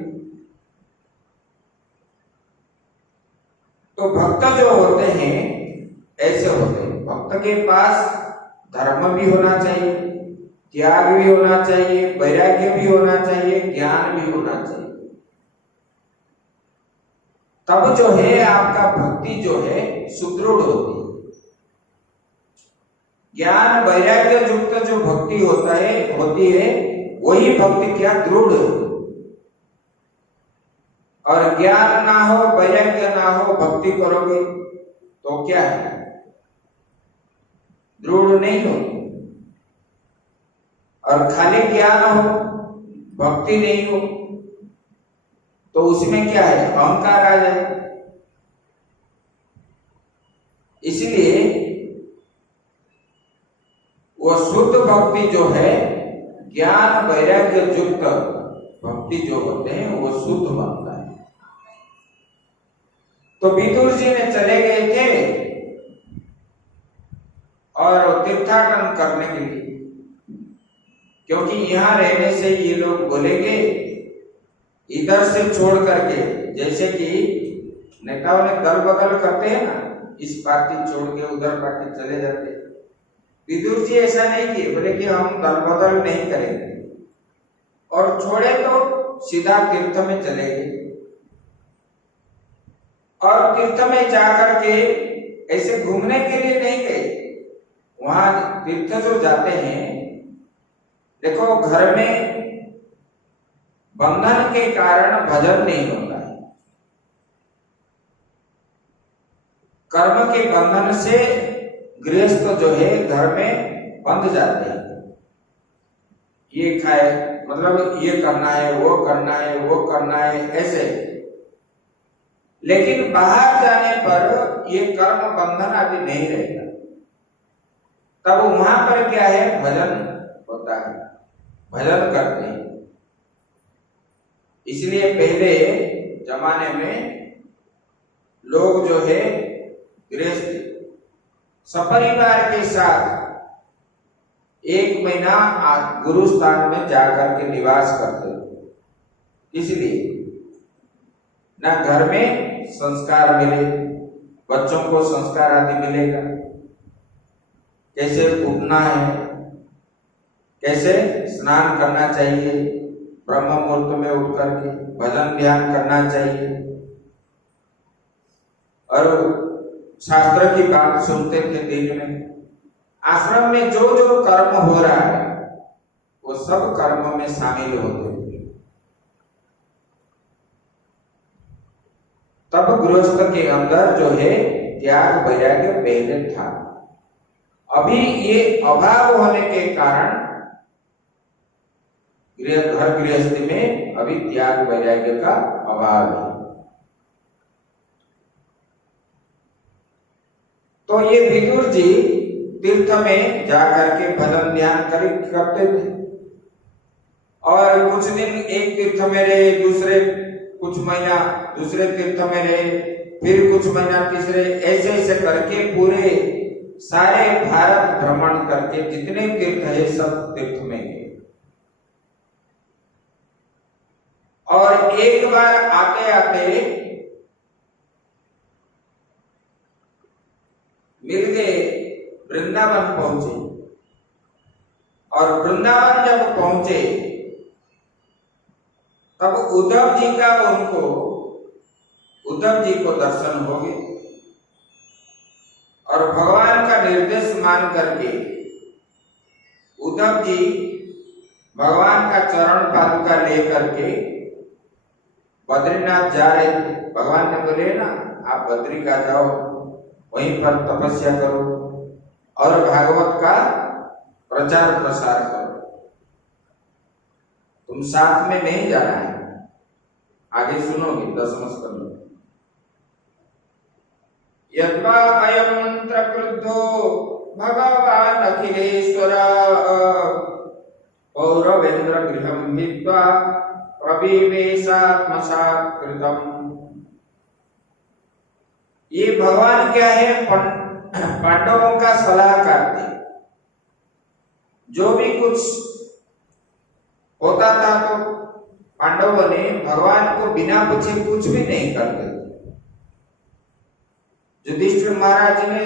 तो भक्त जो होते हैं ऐसे होते हैं। भक्त के पास धर्म भी होना चाहिए, त्याग भी होना चाहिए, वैराग्य भी होना चाहिए, ज्ञान भी होना चाहिए। तब जो है आपका भक्ति जो है सुदृढ़ होती है। ज्ञान वैराग्य युक्त जो भक्ति होती है वही भक्ति क्या दृढ़। और ज्ञान ना हो, वैराग्य ना हो, भक्ति करोगे तो क्या है? दृढ़ नहीं हो। और खाली ज्ञान हो, भक्ति नहीं हो, तो उसमें क्या है? अहंकार आ जाए। इसलिए वो शुद्ध भक्ति जो है, ज्ञान वैराग्य युक्त भक्ति जो होते हैं वो शुद्ध बनता है। तो विदुर जी ने चले गए थे और तीर्थाटन करने के लिए, क्योंकि यहां रहने से ये लोग बोलेंगे, इधर से छोड़ करके, जैसे कि नेताओं ने दल बदल करते हैं ना, इस पार्टी छोड़ के उधर पार्टी चले जाते। विदुर जी ऐसा नहीं किए, बोले कि हम दल बदल नहीं करेंगे, और छोड़े तो सीधा तीर्थ में चले गए। और तीर्थ में जाकर के ऐसे घूमने के लिए नहीं गए। वहां तीर्थ जो जाते हैं, देखो घर में बंधन के कारण भजन नहीं होता है। कर्म के बंधन से गृहस्थ जो है घर में बंध जाते हैं। ये खाए मतलब ये करना है, वो करना है, वो करना है, ऐसे। लेकिन बाहर जाने पर ये कर्म बंधन आदि नहीं रहता। तब वहां पर क्या है, भजन होता है, भजन करते हैं। इसलिए पहले जमाने में लोग जो है गृहस्थ सपरिवार के साथ 1 महीना गुरु स्थान में जाकर के निवास करते थे। इसलिए ना घर में संस्कार मिले, बच्चों को संस्कार आदि मिलेगा, कैसे उठना है, कैसे स्नान करना चाहिए, ब्रह्म मुहूर्त में उठ करके भजन ध्यान करना चाहिए, और शास्त्र की बात सुनते थे दिन में। आश्रम में जो जो कर्म हो रहा है वो सब कर्म में शामिल होते थे। तब गृहस्थ के अंदर जो है त्याग वैराग्य पहले था। अभी ये अभाव होने के कारण घर गृहस्थी में अभी त्याग वैराग्य का अभाव है। तो ये विदुर जी तीर्थ में जाकर के भजन ध्यान करते थे, और कुछ दिन एक तीर्थ में रहे, दूसरे कुछ महीना दूसरे तीर्थ में रहे, फिर कुछ महीना तीसरे, ऐसे ऐसे करके पूरे सारे भारत भ्रमण करके जितने तीर्थ है सब तीर्थ में गए। और एक बार आते आते मिल गए, वृंदावन पहुंचे। और वृंदावन जब पहुंचे तब उद्धव जी को दर्शन हो गए, और भगवान का निर्देश मान करके उद्धव जी भगवान का चरण पादुका लेकर के बद्रीनाथ जा रहे थे। भगवान ने बोले ना, आप बद्री का जाओ, वहीं पर तपस्या करो और भागवत का प्रचार प्रसार करो, तुम साथ में नहीं जाना है। आगे सुनोगे 10वें स्कंद में। यद्वा अयं प्रक्रुद्धो भगवान् अखिलेश्वर पौरवेन्द्र गृहं हित्वा प्रविवेशात्मसात् कृतम्। ये भगवान क्या है, पांडवों का सलाहकार थे। जो भी कुछ होता था तो पांडवों ने भगवान को बिना पूछे कुछ भी नहीं करते। युधिष्ठिर महाराज ने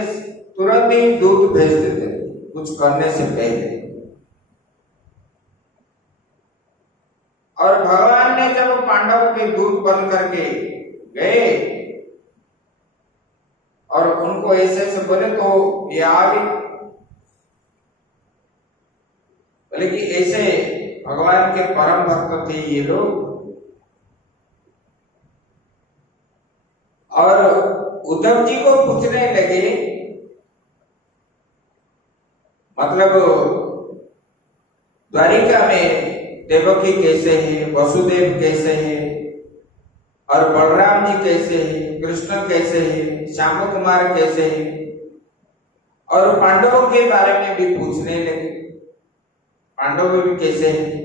तुरंत ही दूत भेज देते कुछ करने से पहले। और भगवान ने जब पांडवों के दूत बन करके गए और उनको ऐसे ऐसे बोले तो ये आ गए, बोले कि ऐसे भगवान के परम भक्त थे ये लोग। और उद्धव जी को पूछने लगे, मतलब द्वारिका में देवकी कैसे है, वसुदेव कैसे है, और बलराम जी कैसे है, कृष्ण कैसे है, श्याम कुमार कैसे है, और पांडवों के बारे में भी पूछने लगे, पांडव भी कैसे हैं।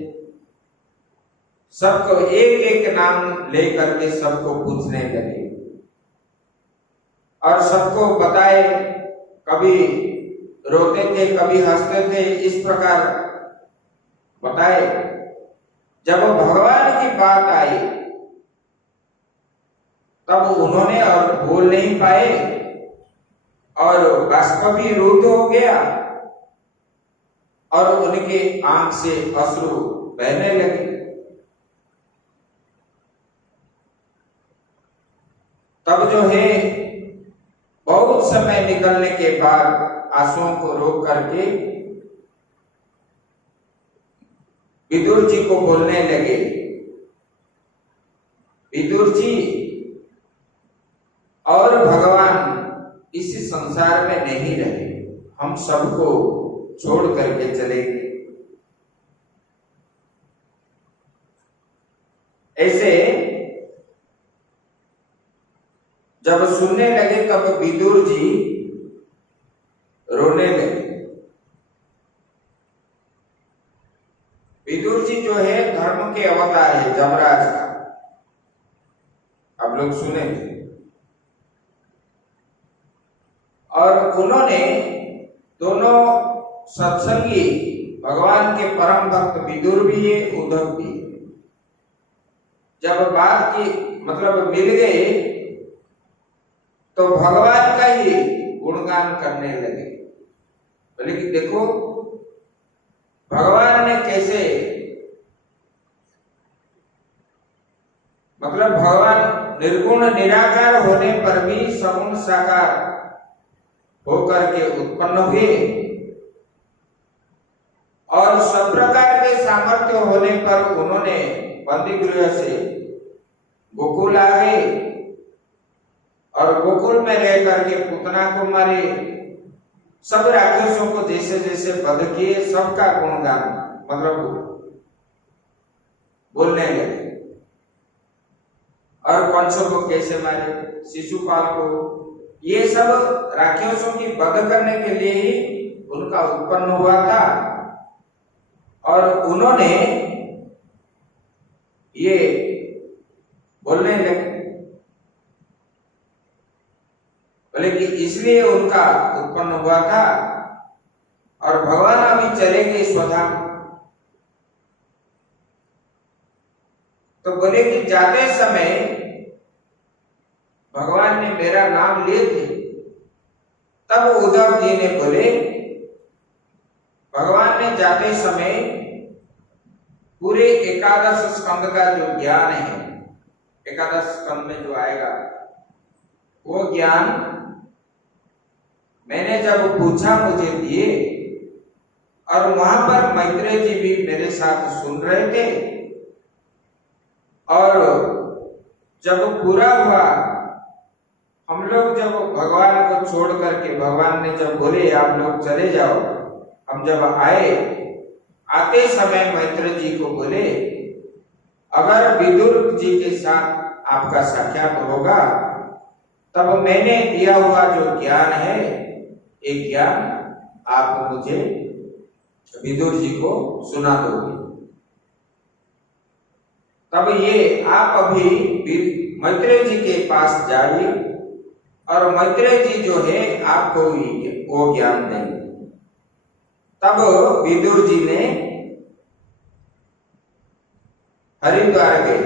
सबको एक एक नाम लेकर के सबको पूछने लगे और सबको बताए। कभी रोते थे, कभी हंसते थे, इस प्रकार बताए। जब भगवान की बात आई तब उन्होंने और बोल नहीं पाए, और बाष्प भी रुद्ध हो गया और उनके आंख से अश्रु बहने लगे। तब जो है बहुत समय निकलने के बाद आंसुओं को रोक करके विदुर जी को बोलने लगे, विदुर जी, और भगवान इस संसार में नहीं रहे, हम सबको छोड़ करके चले गए। ऐसे जब सुनने लगे तब विदुर जी रोने लगे। विदुर जी जो है धर्म के अवतार है, जमराज का, आप लोग सुने थे। और उन्होंने दोनों सत्संगी, भगवान के परम भक्त विदुर भी है, उद्धव भी है। जब बात की मतलब मिल गए तो भगवान का ही गुणगान करने लगे। बोले कि देखो भगवान ने कैसे, मतलब भगवान निर्गुण निराकार होने पर भी सगुण साकार होकर के उत्पन्न हुए और सब प्रकार के सामर्थ्य होने पर उन्होंने बंदी गृह से गोकुल आ गए और गोकुल में रह करके पूतना को मारे, सब राक्षसों को जैसे जैसे वध किए, सबका गुणगान मतलब बोलने लगे। और कंसों को कैसे मारे, शिशुपाल को, ये सब राक्षसों की वध करने के लिए ही उनका उत्पन्न हुआ था। और उन्होंने ये बोलने लगे, बोले कि इसलिए उनका उत्पन्न हुआ था और भगवान अभी चले गए स्वधाम। तो बोले कि जाते समय भगवान ने मेरा नाम लिए थे। तब उद्धव जी ने बोले, भगवान ने जाते समय पूरे 11 स्कंद का जो ज्ञान है, 11 स्कंद में जो आएगा वो ज्ञान मैंने जब पूछा मुझे दिए, और वहां पर मैत्रेय जी भी मेरे साथ सुन रहे थे। और जब पूरा हुआ, हम लोग जब भगवान को छोड़ करके, भगवान ने जब बोले आप लोग चले जाओ, हम जब आए, आते समय मैत्रेय जी को बोले अगर विदुर जी के साथ आपका साक्षात होगा तब मैंने दिया हुआ जो ज्ञान है, एक ज्ञान आप मुझे विदुर जी को सुना दोगे। तब ये आप अभी मैत्रेय जी के पास जाइए और मैत्रेय जी जो है आपको वो ज्ञान देंगे। तब विदुर जी ने हरिद्वार गए,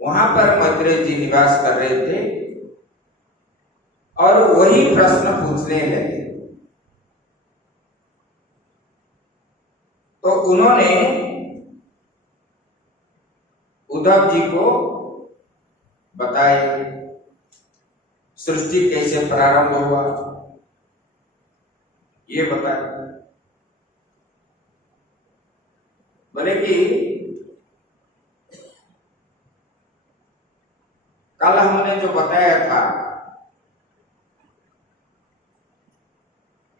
वहां पर मैत्रेय जी निवास कर रहे थे और वही प्रश्न पूछने लगे। तो उन्होंने उद्धव जी को बताए सृष्टि कैसे प्रारंभ हुआ, ये बताया। बोले कि कल हमने जो बताया था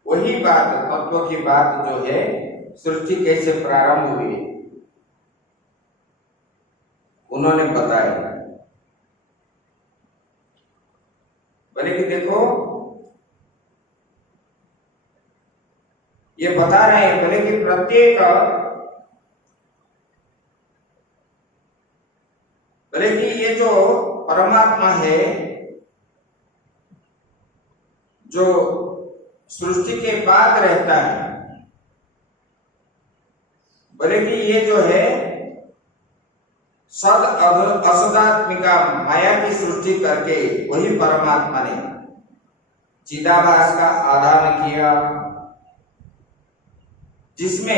वही बात, तत्व की बात जो है, सृष्टि कैसे प्रारंभ हुई, उन्होंने बताया। बोले कि देखो ये बता रहे हैं, बोले कि प्रत्येक, बोले कि ये जो परमात्मा है जो सृष्टि के बाद रहता है, बोले कि ये जो है सद असदात्मिका माया की सृष्टि करके वही परमात्मा ने चिदाभास का आदान किया, जिससे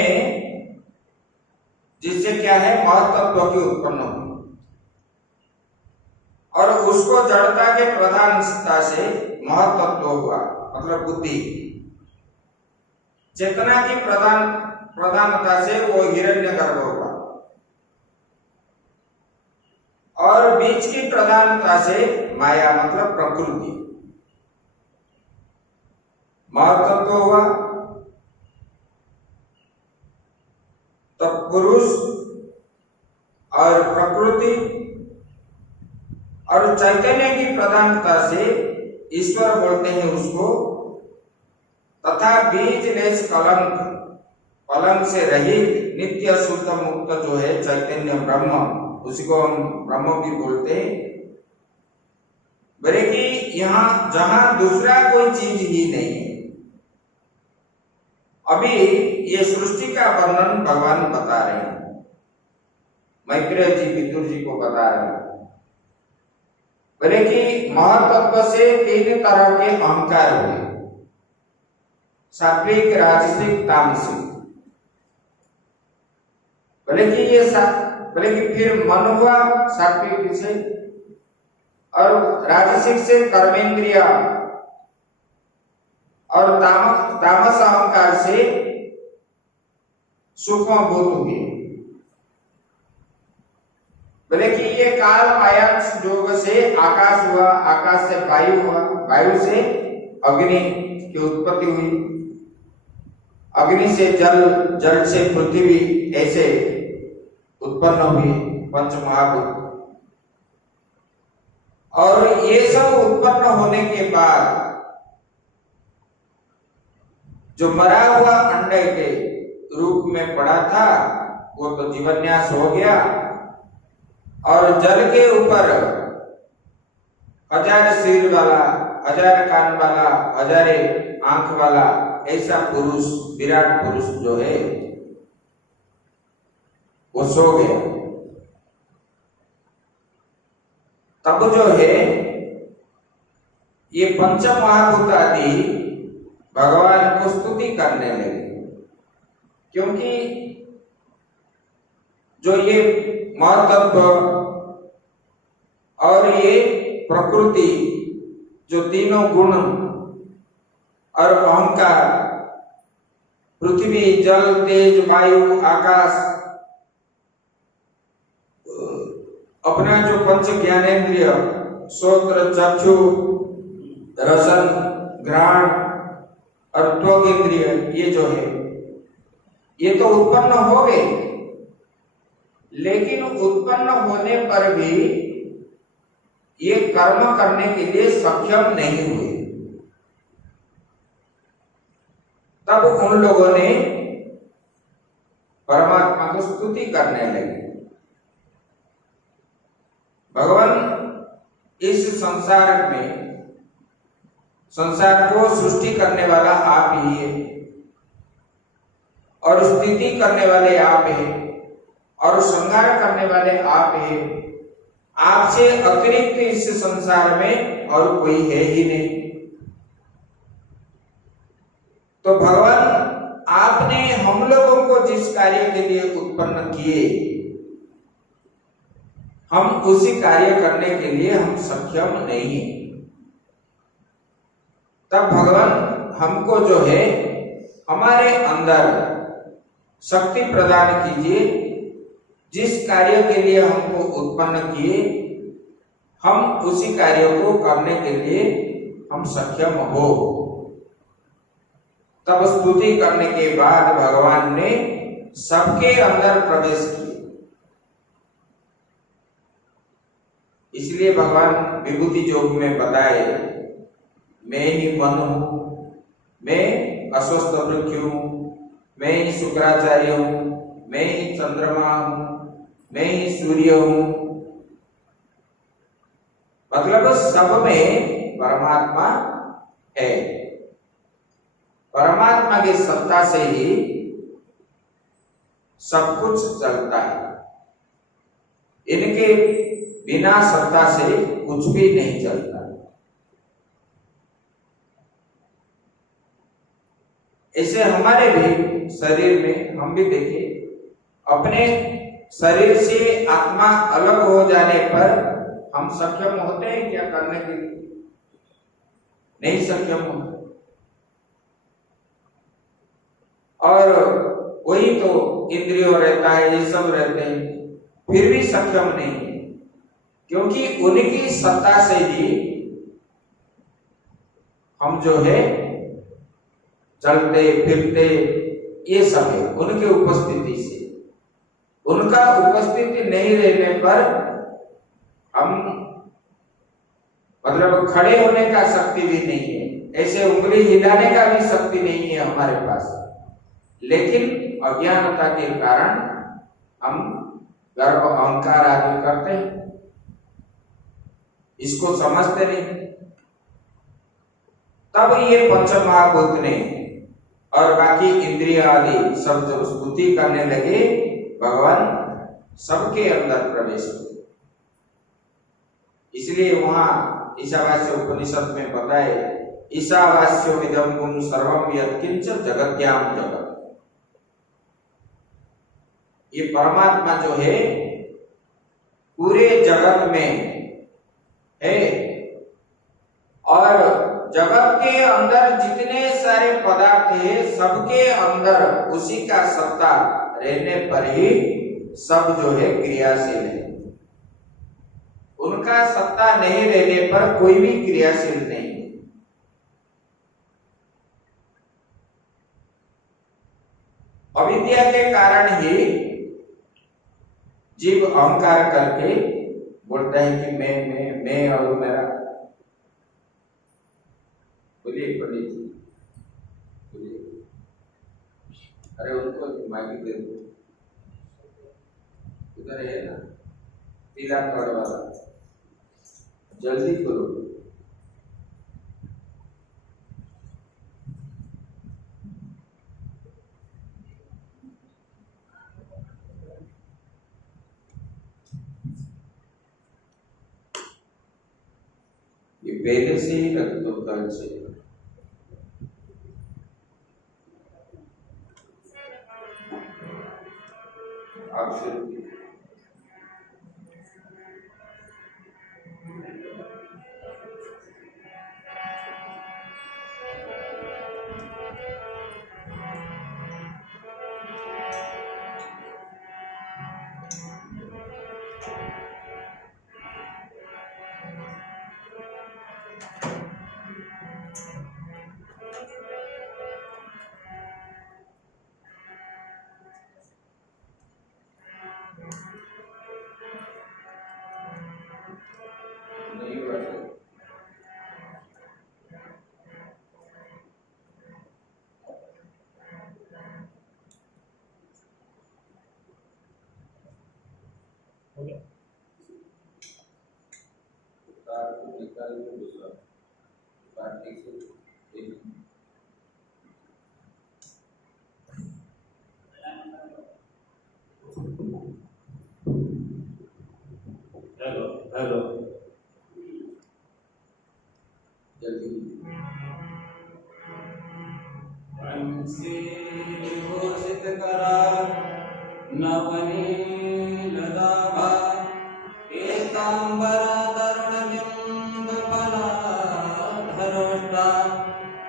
क्या है, महत्त्व की उत्पन्न हुई और उसको जड़ता के प्रधानता से महत्त्व हुआ, मतलब बुद्धि। चेतना की प्रधानता से वो हिरण्यगर्भ हुआ और बीच की प्रधानता से माया, मतलब प्रकृति, महत्त्व हुआ। तो पुरुष और प्रकृति और चैतन्य की प्रधानता से ईश्वर बोलते हैं उसको, तथा बीजलेस कलंक से रहित नित्य शुद्ध मुक्त जो है चैतन्य ब्रह्म, उसी को हम ब्रह्म भी बोलते हैं। बोले कि यहाँ जहां दूसरा कोई चीज ही नहीं है। अभी ये सृष्टि का वर्णन भगवान बता रहे हैं, मैत्रेय जी विदुर जी को बता रहे हैं। बोले कि महत्त्व से 3 तरह के अहंकार हुए, सात्विक, राजसिक, तामसिक। बोले कि फिर मन हुआ सात्विक से, और राजसिक से कर्मेंद्रिय, और तामस अहंकार से सूक्ष्म भूत हुए। बोले कि ये काल माया योग से आकाश हुआ, आकाश से वायु हुआ, वायु से अग्नि की उत्पत्ति हुई, अग्नि से जल, जल से पृथ्वी, ऐसे उत्पन्न हुई 5 महाभूत। और ये सब उत्पन्न होने के बाद जो मरा हुआ अंडे के रूप में पड़ा था वो तो जीवन्यास हो गया, और जल के ऊपर 1000 सिर वाला, 1000 कान वाला, 1000 आंख वाला ऐसा पुरुष, विराट पुरुष जो है वो सो गया। तब जो है ये पंच महाभूत आदि भगवान को स्तुति करने लगे, क्योंकि जो ये महत्त्व और ये प्रकृति, जो तीनों गुण और अहंकार, पृथ्वी, जल, तेज, वायु, आकाश, अपना जो पंच ज्ञानेन्द्रिय, श्रोत्र, चक्षु, रसन, घ्राण और त्वक इंद्रिय, ये जो है ये तो उत्पन्न हो गए, लेकिन उत्पन्न होने पर भी ये कर्म करने के लिए सक्षम नहीं हुए। तब उन लोगों ने परमात्मा को स्तुति करने लगे। भगवान इस संसार में, संसार को सृष्टि करने वाला आप ही है, और स्थिति करने वाले आप हैं, और संहार करने वाले आप हैं। आपसे अतिरिक्त इस संसार में और कोई है ही नहीं। तो भगवान, आपने हम लोगों को जिस कार्य के लिए उत्पन्न किए, हम उसी कार्य करने के लिए हम सक्षम नहीं है। तब भगवान हमको जो है हमारे अंदर शक्ति प्रदान कीजिए, जिस कार्य के लिए हमको उत्पन्न किए, हम उसी कार्य को करने के लिए हम सक्षम हो। तब स्तुति करने के बाद भगवान ने सबके अंदर प्रवेश किया। इसलिए भगवान विभूति योग में बताए, मैं ही मन हूं, मैं अस्वस्थ वृक्ष हूं, मैं ही शुक्राचार्य हूं, मैं ही चंद्रमा हूं, मैं ही सूर्य हूं। मतलब सब में परमात्मा है। परमात्मा की सत्ता से ही सब कुछ चलता है। इनके बिना सत्ता से कुछ भी नहीं चलता। ऐसे हमारे भी शरीर में हम भी देखें, अपने शरीर से आत्मा अलग हो जाने पर हम सक्षम होते हैं क्या करने के लिए? नहीं सक्षम होते। और वही तो इंद्रियों रहता है, ये सब रहते हैं, फिर भी सक्षम नहीं है, क्योंकि उनकी सत्ता से ही हम जो है चलते फिरते, ये सब है उनकी उपस्थिति से। उनका उपस्थिति नहीं रहने पर हम मतलब खड़े होने का शक्ति भी नहीं है, ऐसे उंगली हिलाने का भी शक्ति नहीं है हमारे पास। लेकिन अज्ञानता के कारण हम गर्व अहंकार आदि करते हैं, इसको समझते नहीं। तब ये पंच महाभूत ने और बाकी इंद्रिय आदि सब जब स्तुति करने लगे, भगवान सबके अंदर प्रवेश हुए। इसलिए वहां ईशावास्य उपनिषद में बताए, ईशावास्यो इदं गुण सर्वं यत्किंच जगत्याम जगत। ये परमात्मा जो है पूरे जगत में है, और जगत के अंदर जितने सारे पदार्थ है सबके अंदर उसी का सत्ता रहने पर ही सब जो है क्रियाशील है। उनका सत्ता नहीं रहने पर कोई भी क्रियाशील नहीं है। अविद्या के कारण ही जीव अहंकार करके बोलता है कि मैं और मेरा। बोलिए पंडित जी, बोलिए। अरे उनको माइक दे दो, इधर है ना पीला कार्ड वाला, जल्दी करो। ये पहले से ही रख दो, कल से। आप शुरू नहीं बढ़ सकते। निकाल के दूसरा पार्टी से एक हेलो जल्दी से घोषित करा नवनी लदाभा एकांबरा तरुण बिंब फला धरोष्टा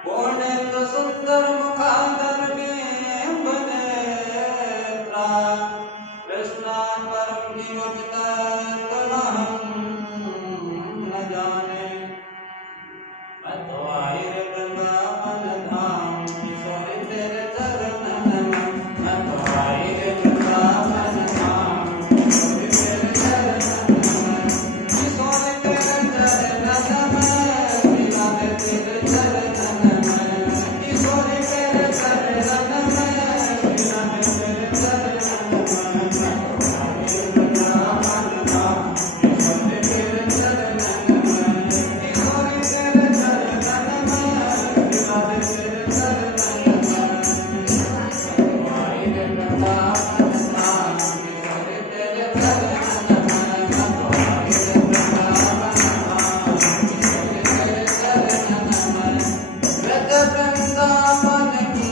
पूर्णेन्द्र सुंदर मुखांतर बिंब नेत्रा कृष्णान परम जीवपिता न जाने मैं तो आई रे वृंदावन धाम किशोरी तेरे चरण नमन। मैं तो आई रे वृंदावन धाम किशोरी तेरे चरण नमन। किशोरी तेरे चरण नमन, बिना तेरे चरण नमन। किशोरी तेरे चरण नमन, बिना तेरे चरण नमन। मैं तो आई रे वृंदावन धाम किशोरी तेरे चरण नमन। किशोरी तेरे वृंदावन की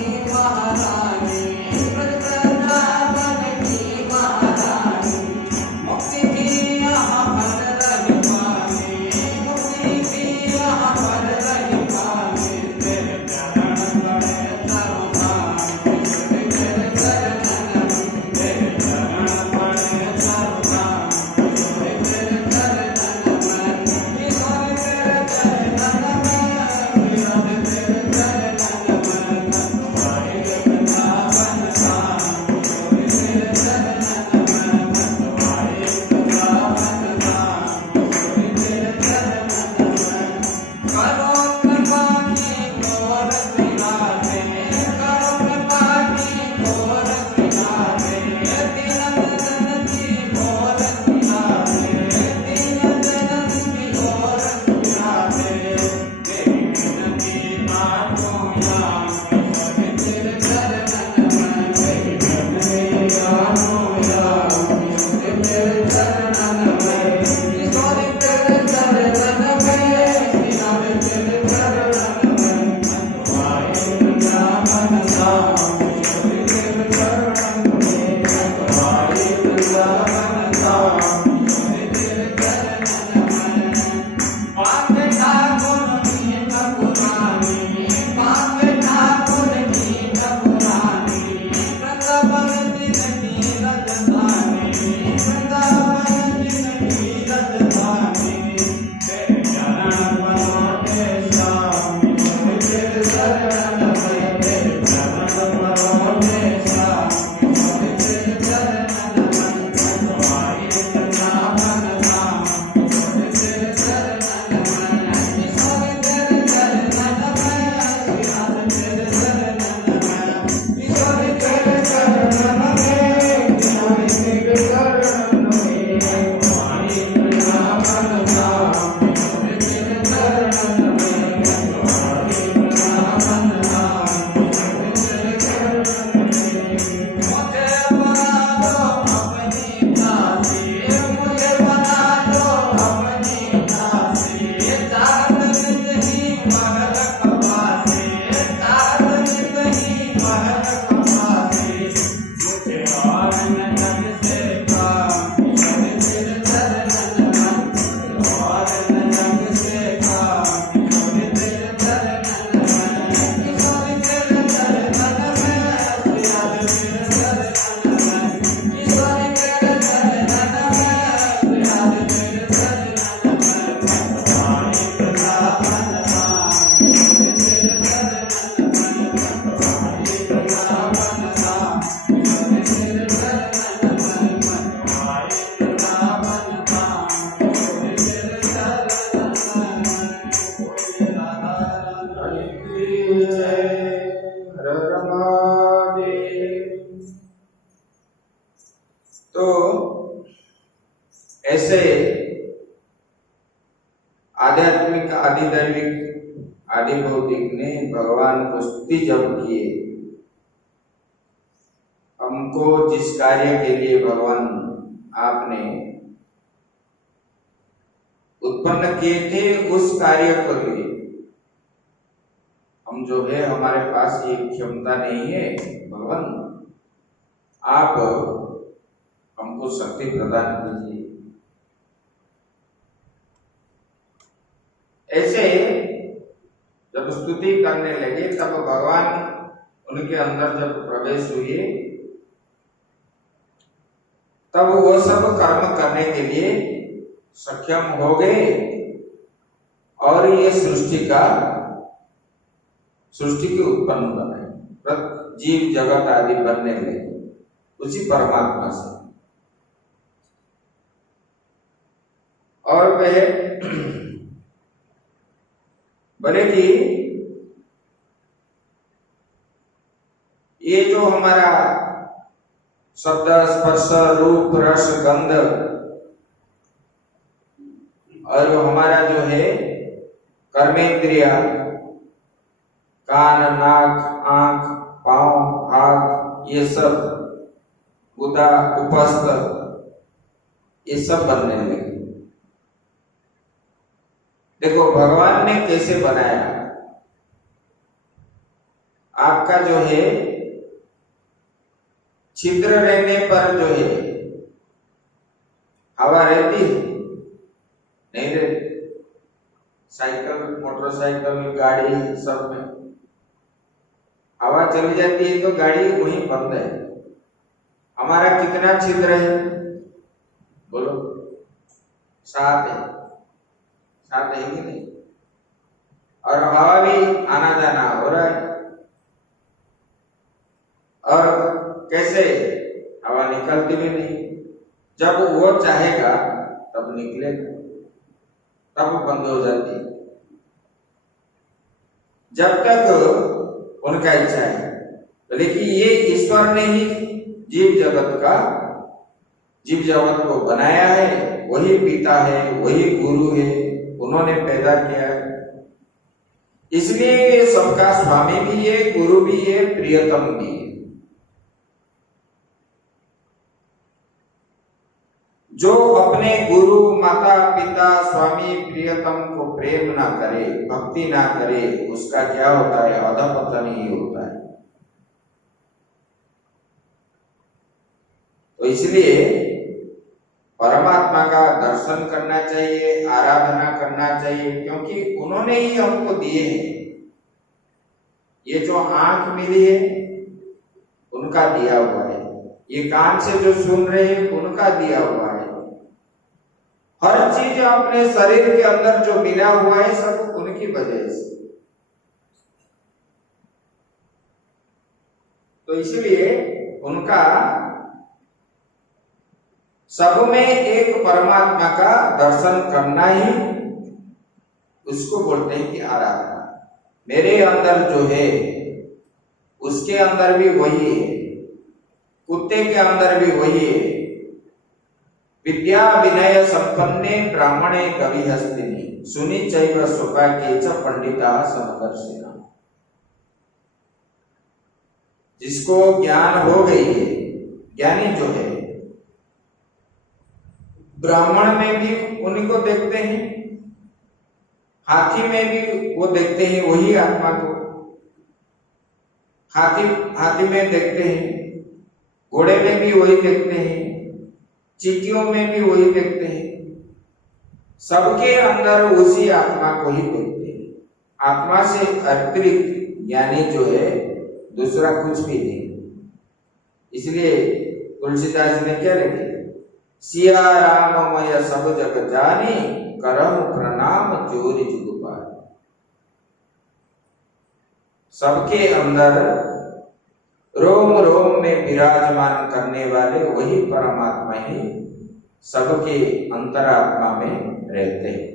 ऐसे आध्यात्मिक, आदि दैविक, आदि भौतिक ने भगवान को स्तुति जब किए, हमको जिस कार्य के लिए भगवान आपने उत्पन्न किए थे उस कार्य को लिए हम जो है, हमारे पास ये क्षमता नहीं है, भगवान आप हमको शक्ति प्रदान कीजिए। ऐसे जब स्तुति करने लगे तब भगवान उनके अंदर जब प्रवेश हुए तब वो सब कर्म करने के लिए सक्षम हो गए और ये सृष्टि की उत्पन्न बनाए, जीव जगत आदि बनने लगे उसी परमात्मा से। और वह बोले कि ये जो हमारा शब्द, स्पर्श, रूप, रस, गंध और जो हमारा जो है कर्मेंद्रिया, कान, नाक, आंख, पांव, हाथ, ये सब गुदा, उपस्थ, ये सब बनने लगे। देखो भगवान ने कैसे बनाया। आपका जो है छिद्र रहने पर जो है हवा रहती है, नहीं रहती। साइकिल, मोटरसाइकिल, गाड़ी सब में हवा चली जाती है तो गाड़ी वहीं बंद है। हमारा कितना छिद्र है बोलो? 7 है। 7 है कि नहीं? और हवा भी आना जाना हो रहा है। और कैसे? हवा निकलती भी नहीं। जब वो चाहेगा तब निकलेगा, तब बंद हो जाती है। जब तक उनका इच्छा है। लेकिन ये ईश्वर ने ही जीव जगत को बनाया है, वही पिता है, वही गुरु है, उन्होंने पैदा किया है। इसलिए ये सबका स्वामी भी है, गुरु भी है, प्रियतम भी है। जो अपने गुरु, माता, पिता, स्वामी, प्रियतम को प्रेम ना करे, भक्ति ना करे, उसका क्या होता है? अधपतन ही होता है। तो इसलिए परमात्मा का दर्शन करना चाहिए, आराधना करना चाहिए, क्योंकि उन्होंने ही हमको दिए हैं। ये जो आंख मिली है उनका दिया हुआ है, ये कान से जो सुन रहे हैं उनका दिया हुआ है। हर चीज अपने शरीर के अंदर जो मिला हुआ है सब उनकी वजह से। तो इसलिए उनका सब में एक परमात्मा का दर्शन करना ही उसको बोलते हैं कि आराधना। मेरे अंदर जो है उसके अंदर भी वही है, कुत्ते के अंदर भी वही है। विद्या विनय संपन्ने ब्राह्मणे कविहस्तिनि सुनि चैव स्वकार्ये च पंडिताः समदर्शिनः। जिसको ज्ञान हो गई है, ज्ञानी जो है, ब्राह्मण में भी उन्हीं को देखते हैं, हाथी में भी वो देखते हैं वही आत्मा को। हाथी में देखते हैं, घोड़े में भी वही देखते हैं, चींटियों में भी वही देखते हैं। सबके अंदर उसी आत्मा को ही देखते हैं। आत्मा से अतिरिक्त ज्ञानी जो है दूसरा कुछ भी नहीं। इसलिए तुलसीदास ने क्या लिखे? सिया राममय सब जग जानी करम प्रणाम जोरि जुग पार। सबके अंदर रोम रोम में विराजमान करने वाले वही परमात्मा ही सबके अंतरात्मा में रहते हैं।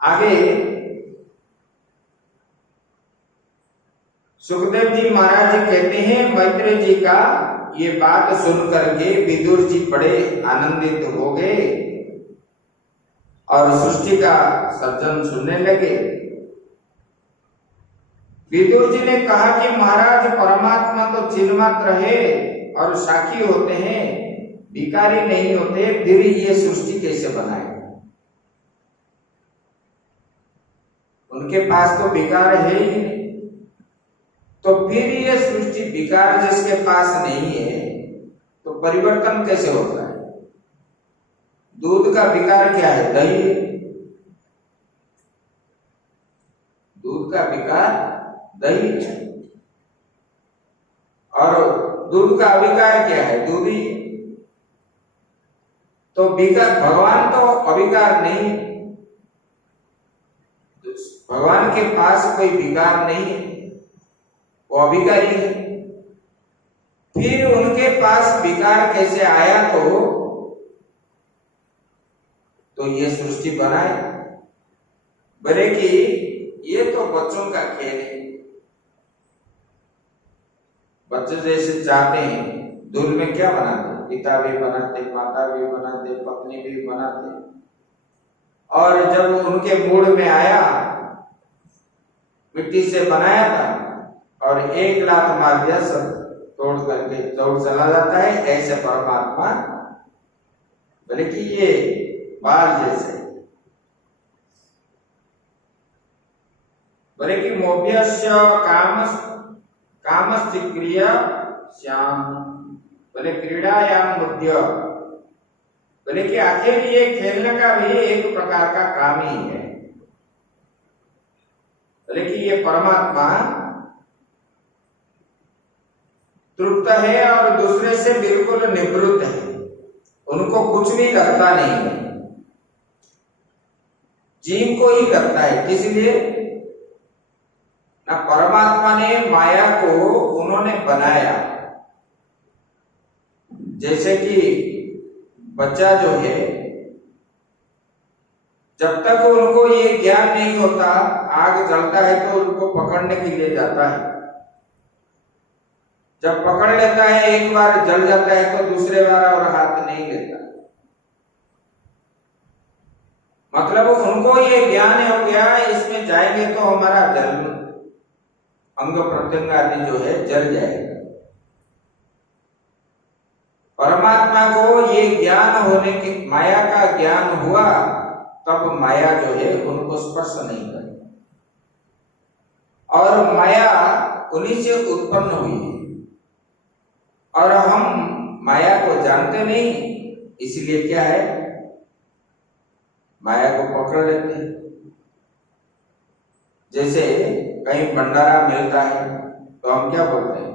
आगे सुखदेव जी महाराज जी कहते हैं मैत्रेय जी का ये बात सुन करके विदुर जी बड़े आनंदित हो गए और सृष्टि का सर्जन सुनने लगे। विदुर जी ने कहा कि महाराज, परमात्मा तो चिन्ह मात्र है और साक्षी होते हैं, विकारी नहीं होते, फिर ये सृष्टि कैसे बनाए? उनके पास तो विकार है ही नहीं, तो फिर ये सृष्टि विकार जिसके पास नहीं है तो परिवर्तन कैसे होता है? दूध का विकार क्या है? दही। दूध का विकार दही है, और दूध का अविकार क्या है? दूधी। तो विकार, भगवान तो अविकार नहीं, भगवान के पास कोई विकार नहीं है, वो अविकारी है। फिर उनके पास विकार कैसे आया? तो ये सृष्टि बनाए। बोले कि ये तो बच्चों का खेल है, बच्चे जैसे चाहते हैं, दूध में क्या बनाते? पिता भी बनाते, माता भी बनाते, पत्नी भी बनाते, और जब उनके मूड में आया, मिट्टी से बनाया था और एक लात मार दिया, सब तोड़ करके दौड़ चला जाता है। ऐसे परमात्मा बोले कि ये बाल जैसे, बोले कि मोभ्यस्य कामस्य क्रिया श्याम, बोले क्रीड़ायाम मुद्य, बोले कि आखिर ये खेलने का भी एक प्रकार का काम ही है। बोले कि ये परमात्मा तृप्त है और दूसरे से बिल्कुल निवृत्त है, उनको कुछ भी लगता नहीं है, जीव को ही लगता है। इसलिए ना परमात्मा ने माया को उन्होंने बनाया, जैसे कि बच्चा जो है, जब तक उनको ये ज्ञान नहीं होता, आग जलता है तो उनको पकड़ने के लिए जाता है, जब पकड़ लेता है, एक बार जल जाता है तो दूसरे बार और हाथ नहीं लेता। मतलब उनको ये ज्ञान हो गया, इसमें जाएंगे तो हमारा जन्म, अंग प्रत्यंग आदि जो है जल जाएगा। परमात्मा को ये ज्ञान होने के, माया का ज्ञान हुआ, तब माया जो है उनको स्पर्श नहीं करती, और माया उन्हीं से उत्पन्न हुई है, और हम माया को जानते नहीं, इसलिए क्या है, माया को पकड़ लेते हैं। जैसे कहीं भंडारा मिलता है तो हम क्या बोलते हैं,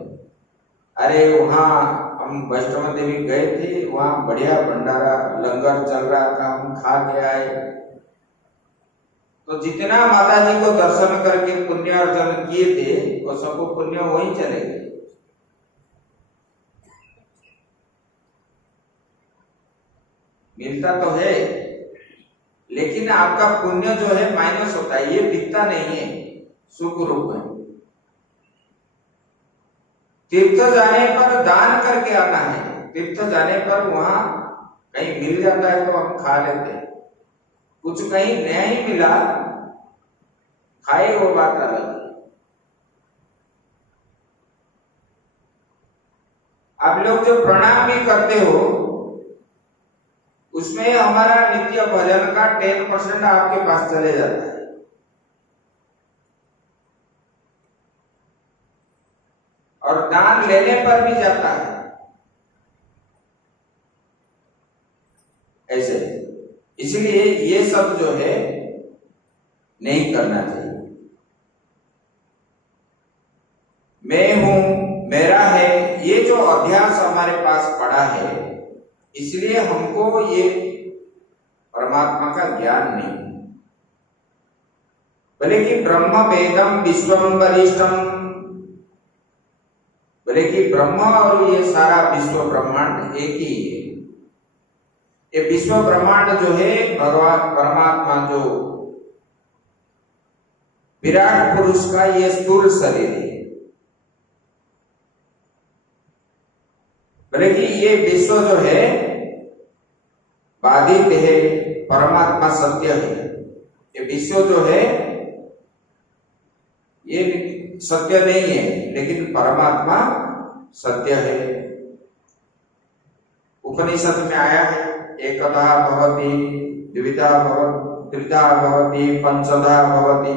अरे वहां हम वैष्णो देवी गए थे, वहां बढ़िया भंडारा लंगर चल रहा था, हम खा के आए। तो जितना माता जी को दर्शन करके पुण्य अर्जन किए थे, वो सबको पुण्य वहीं चले गए। मिलता तो है, लेकिन आपका पुण्य जो है माइनस होता है, ये दिखता नहीं है, सुख रूप में। तीर्थ जाने पर दान करके आना है, तीर्थ जाने पर वहां कहीं मिल जाता है तो हम खा लेते हैं, कुछ कहीं नहीं मिला, खाए वो बात अलग है। आप लोग जो प्रणाम भी करते हो, उसमें हमारा नित्य भजन का 10% आपके पास चले जाता है, और दान लेने पर भी जाता है। ऐसे, इसलिए ये सब जो है नहीं करना चाहिए। मैं हूं, मेरा है, ये जो अध्यास हमारे पास पड़ा है, इसलिए हमको ये परमात्मा का ज्ञान नहीं है। बोले कि ब्रह्म वेदम विश्वम वरिष्ठम, बोले कि ब्रह्म और ये सारा विश्व ब्रह्मांड एक ही है। ये विश्व ब्रह्मांड जो है, भगवान परमात्मा जो विराट पुरुष का ये स्थूल शरीर है, ये विश्व जो है बाधित है, परमात्मा सत्य है। ये विश्व जो है ये सत्य नहीं है, लेकिन परमात्मा सत्य है। उपनिषद में आया है, एकधा भवति, द्विधा भवति, त्रिधा भवति, पंचधा भवति।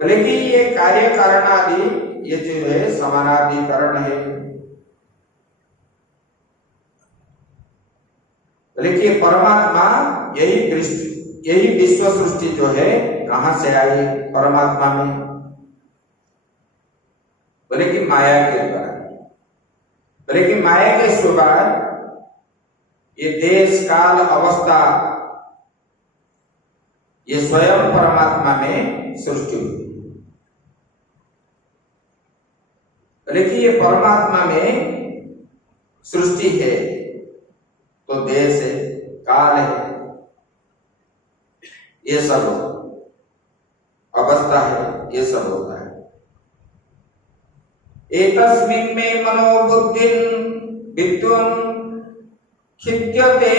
बोले कि ये कार्य कारण आदि ये जो है समानाधिकरण है। बोले कि परमात्मा यही विश्व सृष्टि जो है कहां से आई परमात्मा में? बोले कि माया के द्वारा। बोले कि माया के स्वभाव ये देश काल अवस्था ये स्वयं परमात्मा में सृष्टि हुई। बोले कि ये परमात्मा में सृष्टि है तो देश है, काल है, ये सब अवस्था है, ये सब होता है। एतस्मिन् में मनोबुद्धिं विद्वन् खिद्यते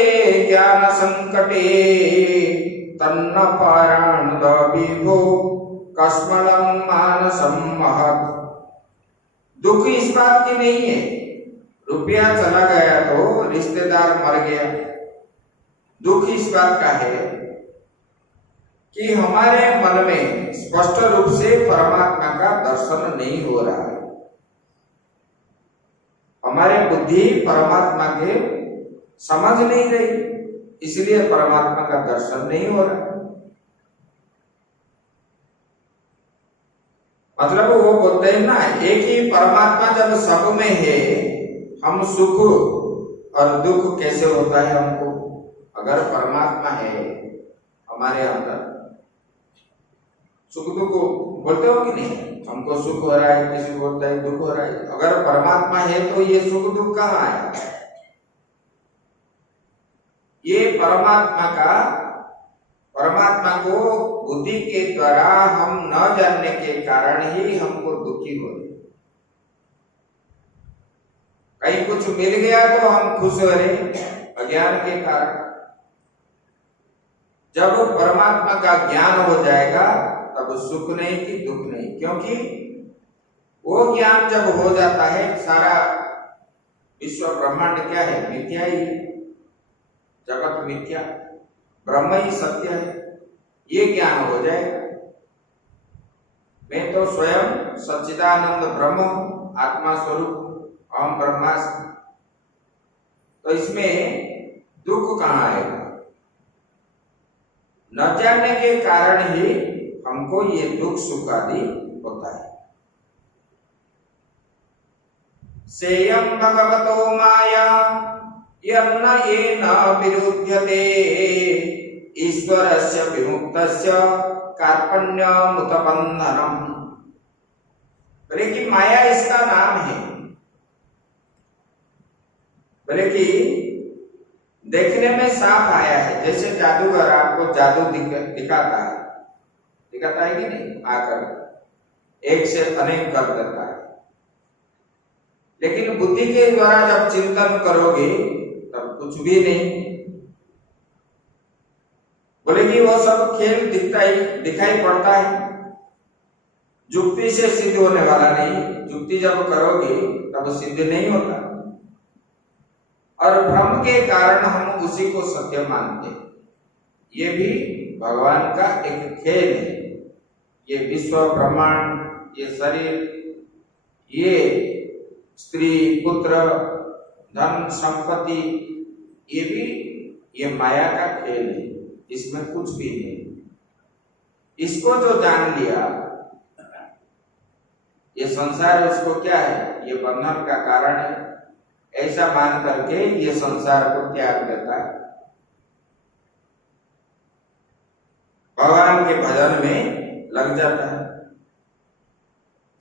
ज्ञान संकटे तन्न पाराणुद विभो कस्मलं मानसं महत्। दुख इस बात की नहीं है रुपया चला गया तो रिश्तेदार मर गया। दुख इस बात का है कि हमारे मन में स्पष्ट रूप से परमात्मा का दर्शन नहीं हो रहा है। हमारे बुद्धि परमात्मा के समझ नहीं रही, इसलिए परमात्मा का दर्शन नहीं हो रहा। मतलब वो बोलते हैं ना, एक ही परमात्मा जब सब में है, हम सुख और दुख कैसे होता है हमको? अगर परमात्मा है हमारे अंदर, सुख दुख बोलते हो कि नहीं? हमको सुख हो रहा है, किसी को बोलता है दुख हो रहा है। अगर परमात्मा है तो ये सुख दुख कहाँ आया? ये परमात्मा को बुद्धि के द्वारा हम न जानने के कारण ही हमको दुखी हो रहे। कहीं कुछ मिल गया तो हम खुश हो रहे, अज्ञान के कारण। जब परमात्मा का ज्ञान हो जाएगा तब सुख नहीं कि दुख नहीं, क्योंकि वो ज्ञान जब हो जाता है, सारा विश्व ब्रह्मांड क्या है? मिथ्या ही, जगत मिथ्या, ब्रह्म ही सत्य है, ये ज्ञान हो जाएगा। मैं तो स्वयं सच्चिदानंद ब्रह्म आत्मा स्वरूप, अहम ब्रह्मास्मि। तो इसमें दुख कहाँ आएगा? न जानने के कारण ही हमको ये दुख सुख आदि होता है। सेयं भगवतो माया यन्न येन विरुध्यते ईश्वरस्य विमुक्तस्य कार्पण्यमुत बन्धनम्। बोले कि माया इसका नाम है। बोले कि देखने में साफ आया है, जैसे जादूगर आपको जादू दिखाता है कि नहीं? आकर एक से अनेक कर देता है। लेकिन बुद्धि के द्वारा जब चिंतन करोगे तब कुछ भी नहीं। बोले कि वो सब खेल दिखाई पड़ता है, जुक्ति से सिद्ध होने वाला नहीं। जुक्ति जब करोगे तब सिद्ध नहीं होता, और भ्रम के कारण हम उसी को सत्य मानते हैं। ये भी भगवान का एक खेल है। ये विश्व ब्रह्मांड, ये शरीर, ये स्त्री पुत्र धन संपत्ति, ये भी ये माया का खेल है, इसमें कुछ भी नहीं। इसको जो जान लिया, ये संसार उसको क्या है? ये बंधन का कारण है, ऐसा मान करके ये संसार को त्याग देता है, भगवान के भजन में लग जाता है।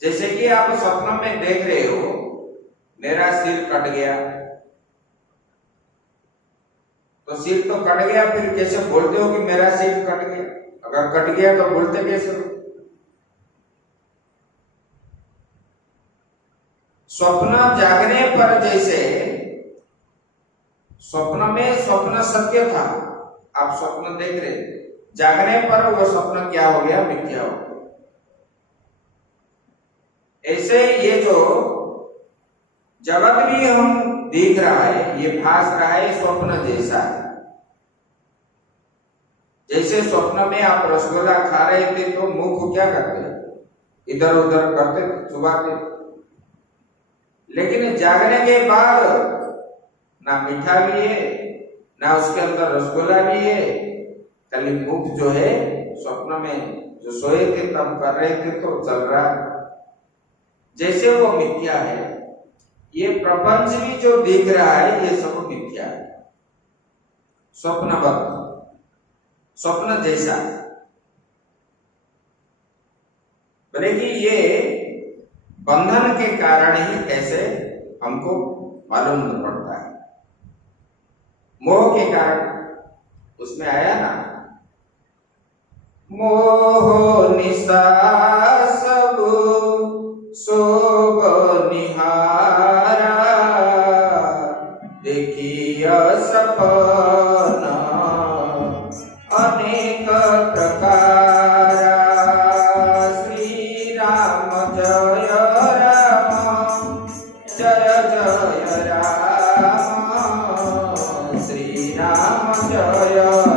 जैसे कि आप सपनों में देख रहे हो, मेरा सिर कट गया, तो सिर तो कट गया, फिर कैसे बोलते हो कि मेरा सिर कट गया? अगर कट गया तो बोलते कैसे हो? स्वप्न जागने पर जैसे स्वप्न में स्वप्न सत्य था, आप स्वप्न देख रहे, जागने पर वो स्वप्न क्या हो गया, मिथ्या हो गया। ऐसे ये जो जगत भी हम देख रहा है, ये भास रहा है, स्वप्न जैसा है। जैसे स्वप्न में आप रसगुल्ला खा रहे थे तो मुंह को क्या करते, इधर उधर करते, चुबाते, लेकिन जागने के बाद ना मीठा भी है, ना उसके अंदर रसगुल्ला भी है, खाली मुख जो है स्वप्न में जो सोए थे तब कर रहे थे तो चल रहा है, जैसे वो मिथ्या है। ये प्रपंच भी जो दिख रहा है ये सब मिथ्या है, स्वप्नवत, स्वप्न जैसा। बोले कि ये बंधन के कारण ही कैसे हमको मालूम पड़ता है, मोह के कारण। उसमें आया ना, मोह निशा सब सोग निहारा, देखिया सपना अनेक प्रकारा, श्री राम जय राम, जय जय राम, श्री राम जय राम,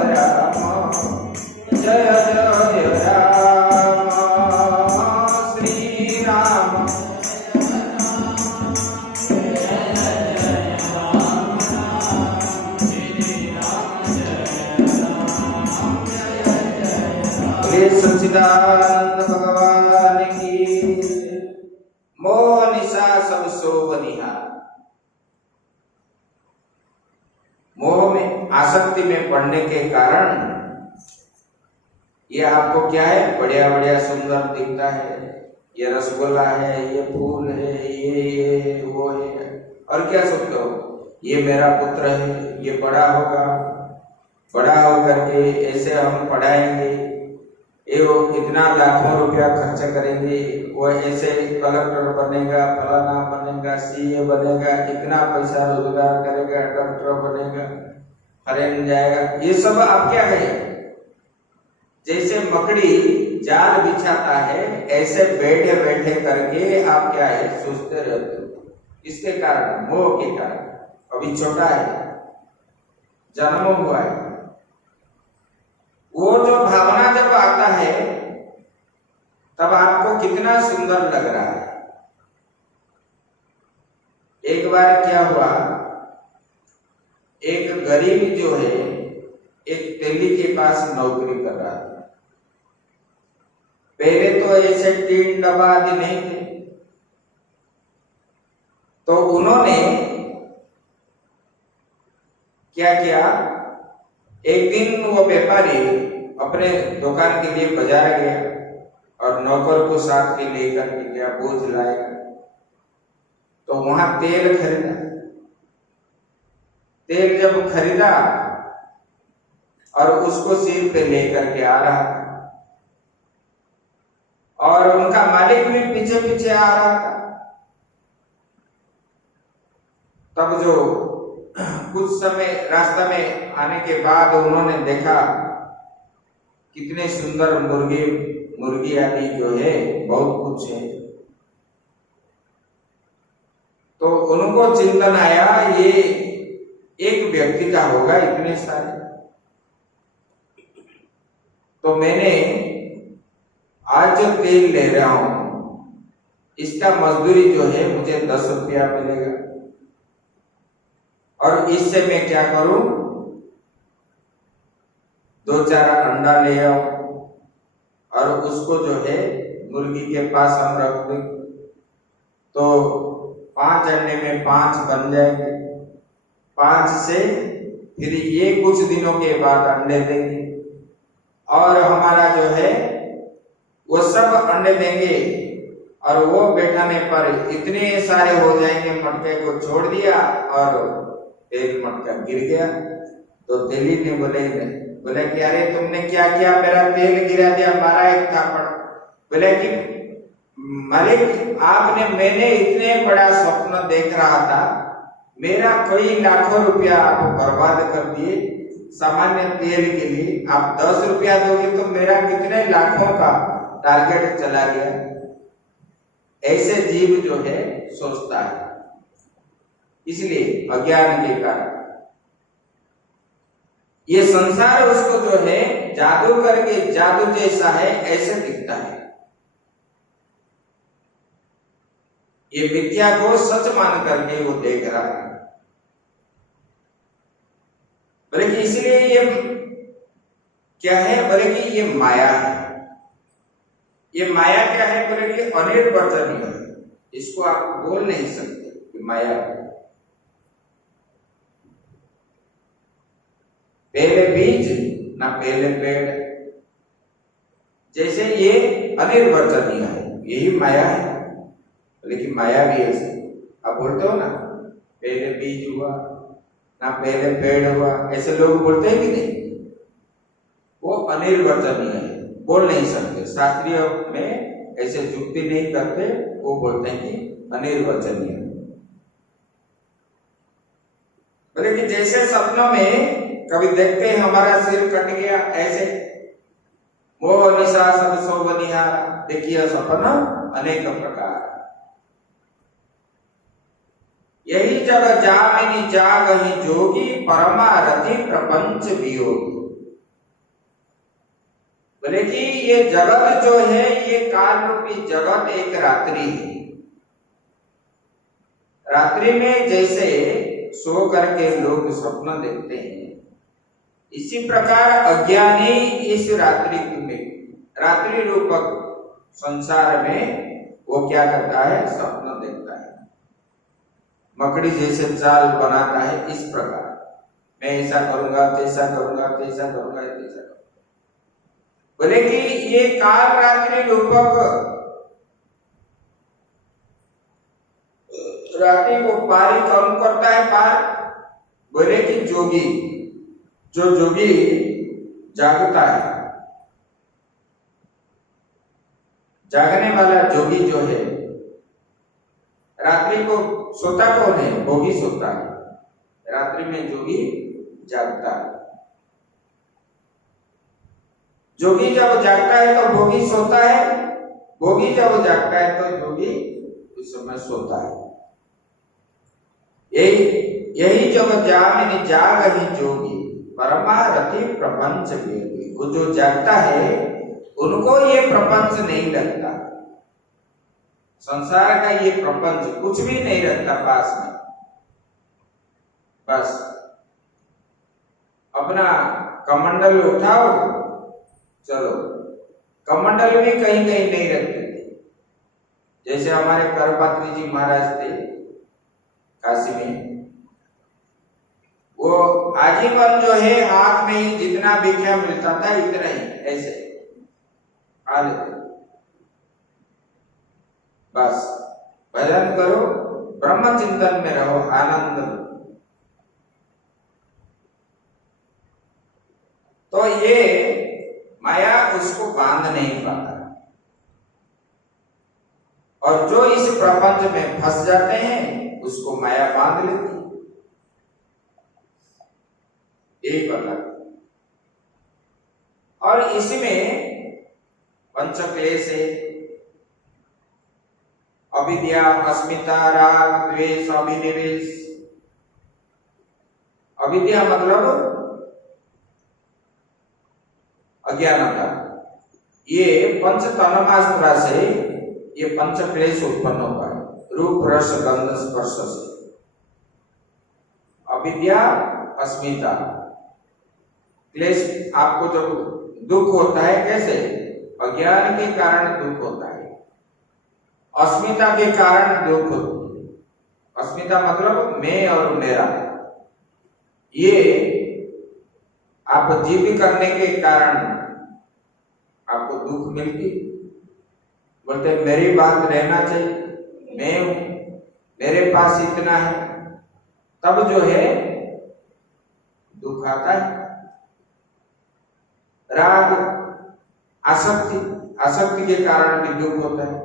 जय जय राम, श्री राम। सच्चिदानंद भगवान की। मोह निशा सब सोग निहार, मोह में आसक्ति में पड़ने के कारण ये आपको क्या है, बढ़िया बढ़िया सुंदर दिखता है, ये रसगुल्ला है, ये फूल है, ये वो है, और क्या सोचते हो, ये मेरा पुत्र है, ये बड़ा होगा, बड़ा होकर के ऐसे हम पढ़ाएंगे, ये वो इतना लाखों रुपया खर्च करेंगे, वो ऐसे कलेक्टर बनेगा, फलाना बनेगा, सीए बनेगा, इतना पैसा रोजगार करेगा, डॉक्टर बनेगा, फरेन जाएगा। ये सब आप क्या कहें, जैसे मकड़ी जाल बिछाता है ऐसे बैठे बैठे करके आप क्या है, सोचते रहते हो। इसके कारण, मोह के कारण। अभी छोटा है, जन्म हुआ है, वो जो भावना जब आता है तब आपको कितना सुंदर लग रहा है। एक बार क्या हुआ, एक गरीब जो है एक तेली के पास नौकरी कर रहा था। पहले तो ऐसे टीन डब्बा आदि नहीं थे, तो उन्होंने क्या किया, एक दिन वो व्यापारी अपने दुकान के लिए बाजार गया और नौकर को साथ में लेकर के गया, बोझ लाएगा, तो वहां तेल खरीदा। तेल जब खरीदा और उसको सिर पे लेकर के आ रहा था, और उनका मालिक भी पीछे पीछे आ रहा था। तब जो कुछ समय रास्ता में आने के बाद उन्होंने देखा कितने सुंदर मुर्गी आदि जो है, बहुत कुछ है, तो उनको चिंतन आया ये एक व्यक्ति का होगा इतने सारे, तो मैंने आज जो तेल ले रहा हूं इसका मजदूरी जो है मुझे 10 रुपया मिलेगा, और इससे मैं क्या करूं, 2-4 अंडा ले आऊं और उसको जो है मुर्गी के पास हम रख दें, तो 5 अंडे में 5 बन जाएंगे, 5 से फिर ये कुछ दिनों के बाद अंडे देंगे, और हमारा जो है वो सब अंडे देंगे, और वो बैठाने पर इतने सारे हो जाएंगे। मटके को छोड़ दिया और तेल मटका गिर गया। तो तेली ने बोले कि अरे तुमने क्या किया, मेरा तेल गिरा दिया, मारा एक थापड़। बोले कि मालिक मैंने इतने बड़ा स्वप्न देख रहा था मेरा कई लाखों रुपया आप बर्बाद कर दिए सामान्य तेल के लिए, आप 10 रुपया दोगे तो मेरा कितने लाखों का टारगेट चला गया। ऐसे जीव जो है सोचता है, इसलिए अज्ञान के कारण ये संसार उसको जो है जादू करके जादू जैसा है ऐसे दिखता है। ये मिथ्या को सच मान करके वो देख रहा है। बोले कि इसलिए ये क्या है, बोले कि ये माया है। ये माया क्या है, बोले कि अनिर्वचनीय है, इसको आप बोल नहीं सकते कि माया है। पहले बीज ना पहले पेड़, जैसे ये अनिर्वचनीय है, यही माया है। लेकिन माया भी ऐसे आप बोलते हो ना, पहले बीज हुआ ना पहले पेड़ हुआ, ऐसे लोग बोलते हैं कि नहीं? वो अनिर्वचनीय है, बोल नहीं सकते। शास्त्रीय में ऐसे युक्ति नहीं करते, वो बोलते हैं कि अनिर्वचनीय। बोले कि जैसे सपनों में कभी देखते हैं हमारा सिर कट गया, ऐसे मोह निशा सब सो बनिहारा, देखिए सपना अनेक प्रकार। यही जग जामिनी जागहि जोगी, परमारथी प्रपंच वियोगी। बोले कि ये जगत जो है, ये काल रूपी जगत एक रात्रि है। रात्रि में जैसे सो करके लोग स्वप्न देखते हैं, इसी प्रकार अज्ञानी इस रात्रि में, रात्रि रूपक संसार में वो क्या करता है, स्वप्न देखता है। मकड़ी जैसे जाल बनाता है, इस प्रकार मैं ऐसा करूंगा, तैसा करूंगा, तैसा करूंगा, तैसा करूंगा। बोले कि ये काल रात्रि रूपक रात्रि को पारी कौन करता है पार? बोले कि जोगी, जो जोगी जागता है, जागने वाला जोगी जो है, रात्रि को सोता कौन है? भोगी सोता है। रात्रि में जोगी जागता है। जोगी जब जागता है तो भोगी सोता है, भोगी जब जागता है तो जोगी उस समय सोता है। यही जब जामिनी जागहि जोगी, परमारथी प्रपंच वियोगी। वो जो जागता है उनको ये प्रपंच नहीं लगता, संसार का ये प्रपंच कुछ भी नहीं रखता पास में। बस अपना कमंडल उठाओ, चलो। कमंडल भी कहीं कहीं नहीं रखते थे। जैसे हमारे करपात्री जी महाराज थे काशी में, वो आजीवन जो है हाथ में ही जितना भिक्षा मिलता था इतना ही ऐसे खा लेते। बस भजन करो, ब्रह्म चिंतन में रहो, आनंद लो। तो ये माया उसको बांध नहीं पाता, और जो इस प्रपंच में फंस जाते हैं उसको माया बांध लेती। एक पता। और इसमें पंचक्लेश है, अविद्या, अस्मिता, राग, द्वेष, अभिनिवेश। अविद्या मतलब अज्ञानता। ये पंच तन्मात्रा से ये पंच क्लेश उत्पन्न होता है, रूप रस गंध स्पर्श से। अविद्या, अस्मिता, क्लेश। आपको जब दुख होता है कैसे? अज्ञान के कारण दुख होता है, अस्मिता के कारण दुख होती है। अस्मिता मतलब मैं और मेरा। ये आप जीव करने के कारण आपको दुख मिलती। बोलते मेरी बात रहना चाहिए, मैं हूं, मेरे पास इतना है, तब जो है दुख आता है। राग, आसक्ति, आसक्ति के कारण भी दुख होता है।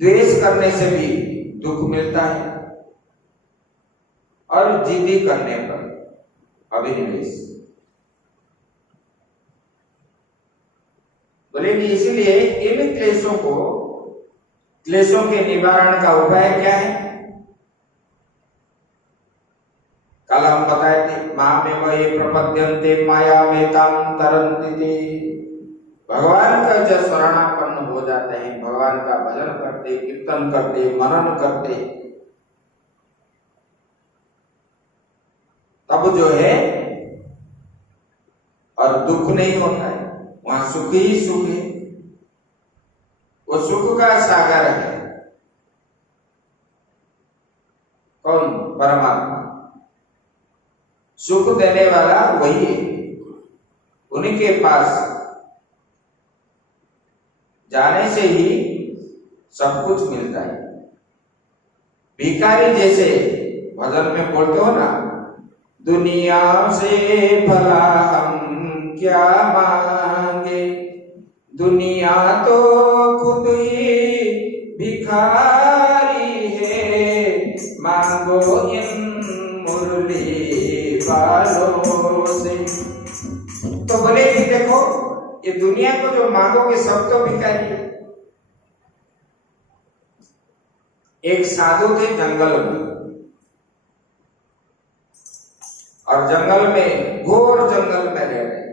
द्वेष करने से भी दुख मिलता है। और जिद्दी करने पर अभिनिवेश। बोले कि इसलिए इन क्लेशों के निवारण का उपाय क्या है? कल हम बताए थे, मामेव ये प्रपद्यन्ते मायामेतां तरन्ति ते। भगवान का जब शरणापन्न हो जाते हैं, भगवान का भजन करते, कीर्तन करते, मनन करते, तब जो है और दुख नहीं होता है, वहां सुख ही सुख है। वो सुख का सागर है कौन? परमात्मा। सुख देने वाला वही है, उन्हीं के पास जाने से ही सब कुछ मिलता है। भिखारी जैसे भजन में बोलते हो ना, दुनिया से भला हम क्या मांगे, दुनिया तो खुद ही भिखारी है, मांगो इन मुरली वालों से। तो बोले कि देखो, ये दुनिया को जो मांगोगे सब तो भिखारी है। एक साधु थे जंगल में, और जंगल में, घोर जंगल में रह रहे,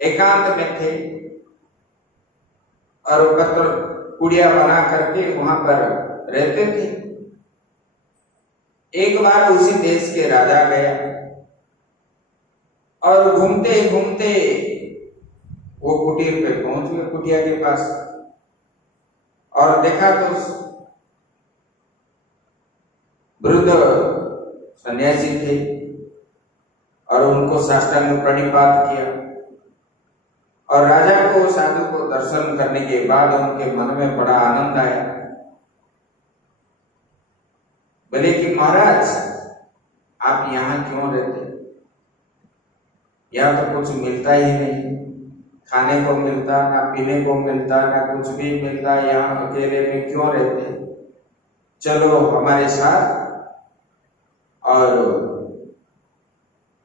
एकांत में थे, और पत्थर कुड़िया बना करके वहां पर रहते थे। एक बार उसी देश के राजा गया और घूमते घूमते वो कुटीर पे पहुंच गए, कुटिया के पास, और देखा तो वृद्ध सन्यासी थे, और उनको साष्टांग प्रणिपात किया। और राजा को, साधु को दर्शन करने के बाद उनके मन में बड़ा आनंद आया। बोले कि महाराज, आप यहाँ क्यों रहते? यहाँ तो कुछ मिलता ही नहीं, खाने को मिलता ना, पीने को मिलता ना, कुछ भी मिलता, यहाँ अकेले में क्यों रहते? चलो हमारे साथ और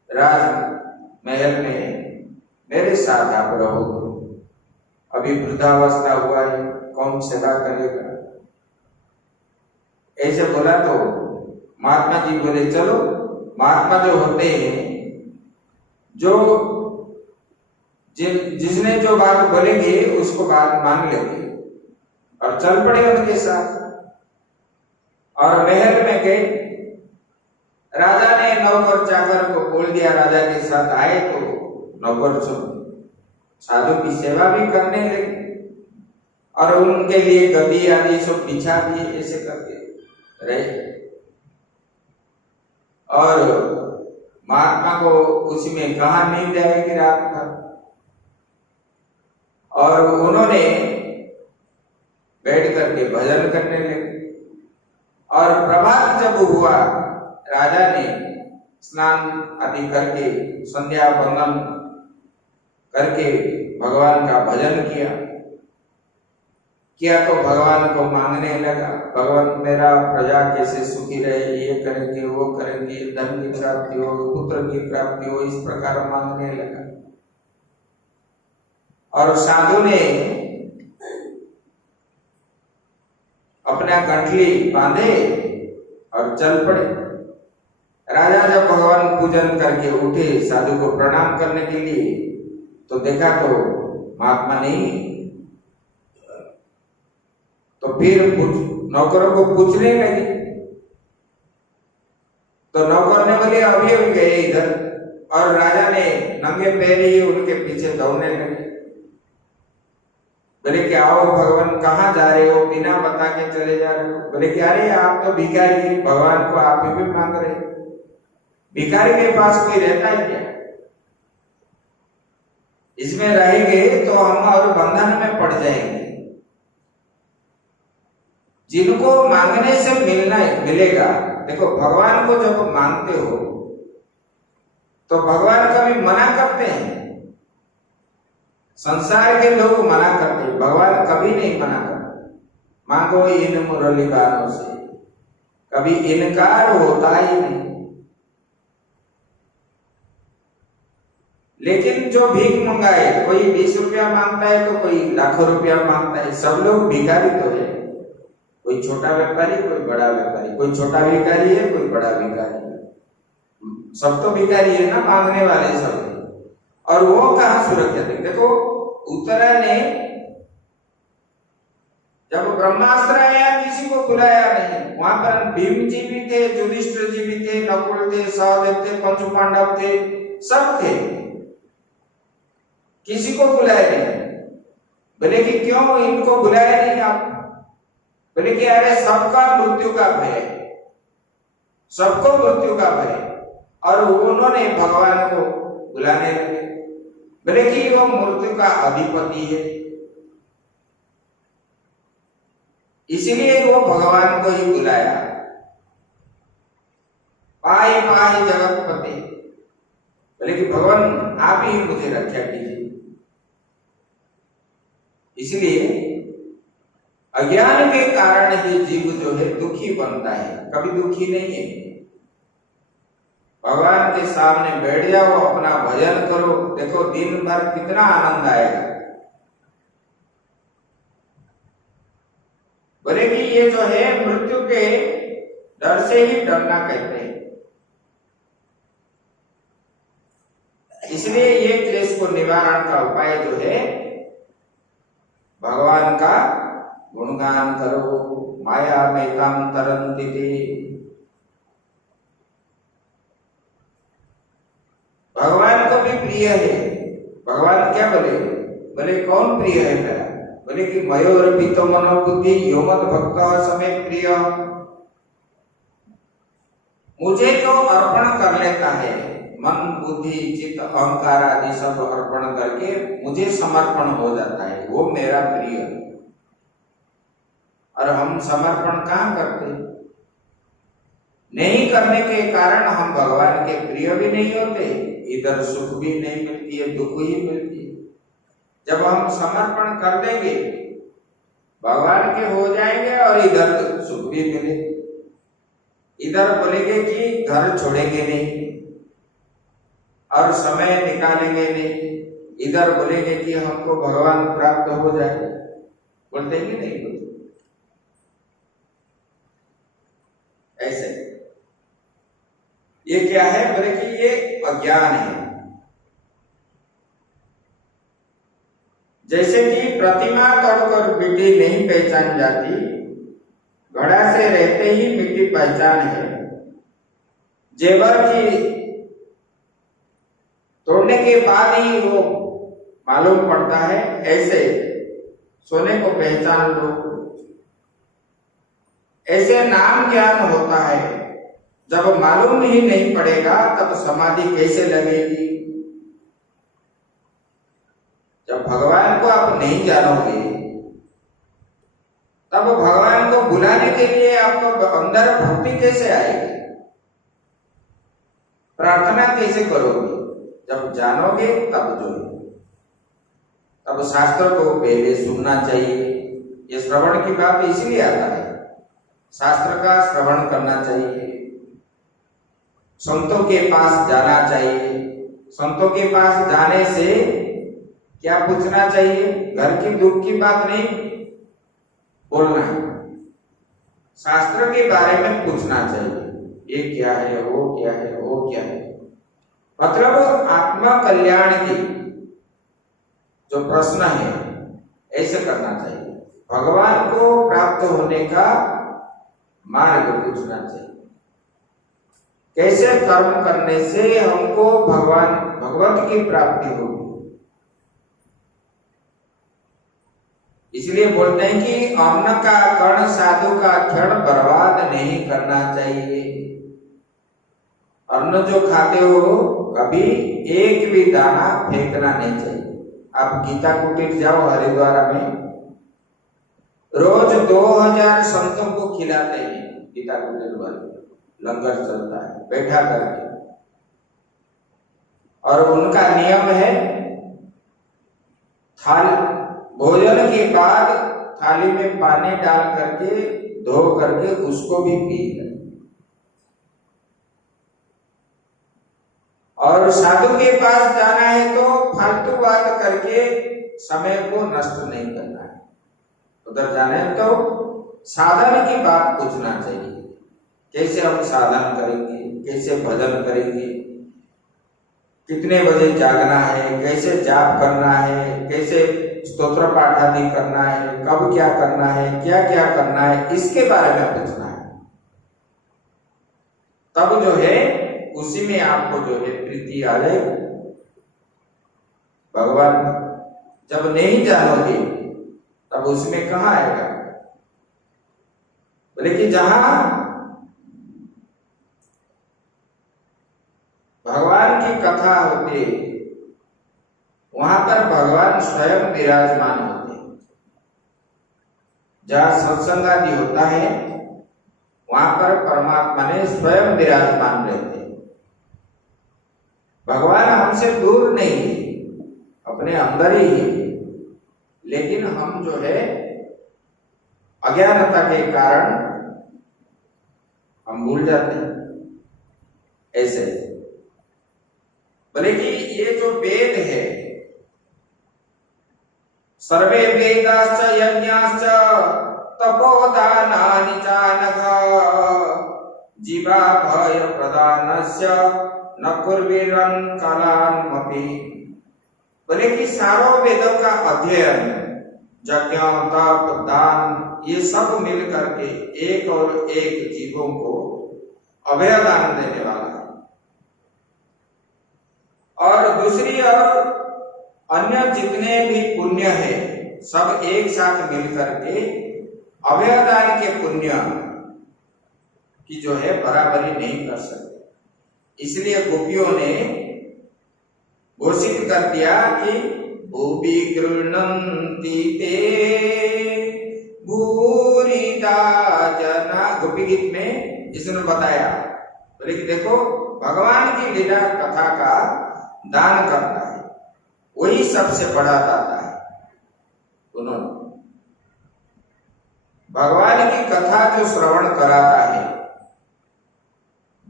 राजमहल में मेरे साथ आप रहोगे। अभी वृद्धावस्था हुआ है, कौन सेवा करेगा? ऐसे बोला तो महात्मा जी बोले चलो। महात्मा जो होते हैं, जो जिसने जो बात बोलेंगे उसको बात मान लेंगे, और चल पड़े उनके साथ। और महल में गए, राजा ने नौकर चाकर को बोल दिया, राजा के साथ आए तो नौकर साधु की सेवा भी करने लगे, और उनके लिए गद्दी आदि सब बिछा दिए, ऐसे करके रहे। और महात्मा को उसमें कहा नींद आएगी रात भर, और उन्होंने बैठ करके भजन करने लगे। और प्रभात जब हुआ, राजा ने स्नान आदि करके, संध्या वंदन करके भगवान का भजन किया तो भगवान को मांगने लगा, भगवान मेरा प्रजा कैसे सुखी रहे, ये करेंगे वो करेंगे, धन की प्राप्ति हो, पुत्र की प्राप्ति हो, इस प्रकार मांगने लगा। और साधु ने अपना गंठली बांधे और चल पड़े। राजा जब भगवान पूजन करके उठे साधु को प्रणाम करने के लिए, तो देखा तो महात्मा नहीं। तो फिर नौकरों को पूछने लगे, तो नौकर ने बोले अभी अभी गए इधर, और राजा ने नंगे पैर ही उनके पीछे दौड़ने लगे। बोले कि आओ भगवान, कहाँ जा रहे हो, बिना बता के चले जा रहे हो? बोले कि अरे आप तो भिखारी, भगवान को आप ही भी मांग रहे, भिखारी के पास कोई रहता है क्या? इसमें रहेंगे तो हम और बंधन में पड़ जाएंगे। जिनको मांगने से मिलेगा, देखो भगवान को जब मांगते हो तो भगवान कभी मना करते हैं? संसार के लोग मना करते हैं, भगवान कभी नहीं मना करते। मांगो इन मुरली गानों से, कभी इनकार होता ही नहीं। लेकिन जो भीख मंगाए, कोई 20 रुपया मांगता है तो कोई लाखों रुपया मांगता है, सब लोग भिखारी तो है। कोई छोटा व्यापारी, कोई बड़ा व्यापारी, कोई छोटा भिखारी है, कोई बड़ा भिखारी है, सब तो भिखारी है ना, मांगने वाले सब। और वो कहाँ सुरक्षित है? देखो उत्तरा ने जब ब्रह्मास्त्र आया किसी को बुलाया नहीं, वहां पर भीम जी भी थे, युधिष्ठिर जी भी थे, नकुल थे, सहदेव थे, पंच पांडव थे, सब थे, किसी को बुलाया नहीं। बोले कि क्यों इनको बुलाया नहीं आप? बोले कि अरे सबका मृत्यु का भय, सबको मृत्यु का भय। और उन्होंने भगवान को बुलाने लगे, बोले कि वो मृत्यु का अधिपति है, इसलिए वो भगवान को ही बुलाया। पाई पाई जगतपति, बोले कि भगवान आप ही मुझे रक्षा कीजिए। इसलिए अज्ञान के कारण ही जीव जो है दुखी बनता है, कभी दुखी नहीं है। भगवान के सामने बैठ जाओ, अपना भजन करो, देखो दिन भर कितना आनंद आएगा। बोले कि ये जो है मृत्यु के डर से ही डरना कहते हैं। इसलिए ये क्लेश को निवारण का उपाय जो है भगवान का गुणगान करो। माया में काम तरंती थी, भगवान को भी प्रिय है। भगवान क्या बोले? बोले कौन प्रिय है मेरा? बोले कि मयोर पीतो मनोबुद्धि यो मत भक्त समय प्रिय। मुझे जो अर्पण कर लेता है, मन बुद्धि चित्त अहंकार आदि सब अर्पण करके मुझे समर्पण हो जाता है, वो मेरा प्रिय। और हम समर्पण कहाँ करते? नहीं करने के कारण हम भगवान के प्रिय भी नहीं होते, इधर सुख भी नहीं मिलती है, दुख ही मिलती है। जब हम समर्पण कर देंगे भगवान के हो जाएंगे और इधर सुख भी मिले। इधर बोलेंगे कि घर छोड़ेंगे नहीं और समय निकालेंगे नहीं, इधर बोलेंगे कि हमको भगवान प्राप्त हो जाए, बोलते ही नहीं बोलते। ऐसे ये क्या है? बोले कि ये अज्ञान है। जैसे कि प्रतिमा तोड़कर मिट्टी नहीं पहचान जाती, घड़ा से रहते ही मिट्टी पहचान है। जेवर की तोड़ने के बाद ही वो मालूम पड़ता है, ऐसे सोने को पहचान लो। ऐसे नाम ज्ञान होता है, जब मालूम ही नहीं पड़ेगा तब समाधि कैसे लगेगी? जब भगवान को आप नहीं जानोगे तब भगवान को बुलाने के लिए आपको अंदर भक्ति कैसे आएगी? प्रार्थना कैसे करोगे? जब जानोगे तब जो है, तब शास्त्र को पहले सुनना चाहिए। ये श्रवण की बात इसलिए आता है, शास्त्र का श्रवण करना चाहिए, संतों के पास जाना चाहिए। संतों के पास जाने से क्या पूछना चाहिए? घर की दुख की बात नहीं बोलना है, शास्त्र के बारे में पूछना चाहिए। ये क्या है, वो क्या है, वो क्या है, मतलब आत्मा कल्याण की जो प्रश्न है ऐसे करना चाहिए। भगवान को प्राप्त होने का मार्ग पूछना चाहिए। कैसे कर्म करने से हमको भगवत की प्राप्ति होगी? इसलिए बोलते हैं कि अन्न का कण साधु का क्षण बर्बाद नहीं करना चाहिए। अन्न जो खाते हो कभी एक भी दाना फेंकना नहीं चाहिए। आप गीता कुटीर जाओ हरिद्वार में, रोज 2000 संतों को खिलाते हैं। गीता कुटीर वाले लंगर चलता है बैठा करके, और उनका नियम है भोजन के बाद थाली में पानी डाल करके धो करके उसको भी पी लें। और साधु के पास जाना है तो फालतू बात करके समय को नष्ट नहीं करना है। उधर जाना है तो साधन की बात पूछना चाहिए, कैसे हम साधन करेंगे, कैसे भजन करेंगे, कितने बजे जागना है, कैसे जाप करना है, कैसे स्तोत्र पाठ आदि करना है, कब क्या करना है, क्या क्या करना है, इसके बारे में पूछना है। तब जो है उसी में आपको जो है प्रीति आ जाएगी। भगवान जब नहीं जानोगे तब उसमें कहां आएगा। बोले कि जहां भगवान की कथा होती है वहां पर भगवान स्वयं विराजमान होते हैं। जहां सत्संग आदि होता है वहां पर परमात्मा ने स्वयं विराजमान रहते हैं। भगवान हमसे दूर नहीं है, अपने अंदर ही है, लेकिन हम जो है अज्ञानता के कारण हम भूल जाते हैं। ऐसे बोले कि ये जो वेद है, सर्वे वेदाश्च यज्ञाश्च तपोदानानि चानघ जीवा भय प्रदानस्य न कुर्वीरन् कलान्मपि। बोले कि सारों वेदों का अध्ययन, यज्ञ, तप, दान, ये सब मिल करके एक और एक जीवों को अभय दान देने वाला है। और दूसरी ओर अन्य जितने भी पुण्य है सब एक साथ मिल करके अभय दान के पुण्य की जो है बराबरी नहीं कर सकते। इसलिए गोपियों ने घोषित कर दिया कि भूपि गृह्णन्ति ते भूरिदा जना। गोपी गीत में इसने बताया, बोले कि देखो भगवान की लीला कथा का दान करता है वही सबसे बड़ा दाता है। उन्होंने भगवान की कथा जो श्रवण कराता है,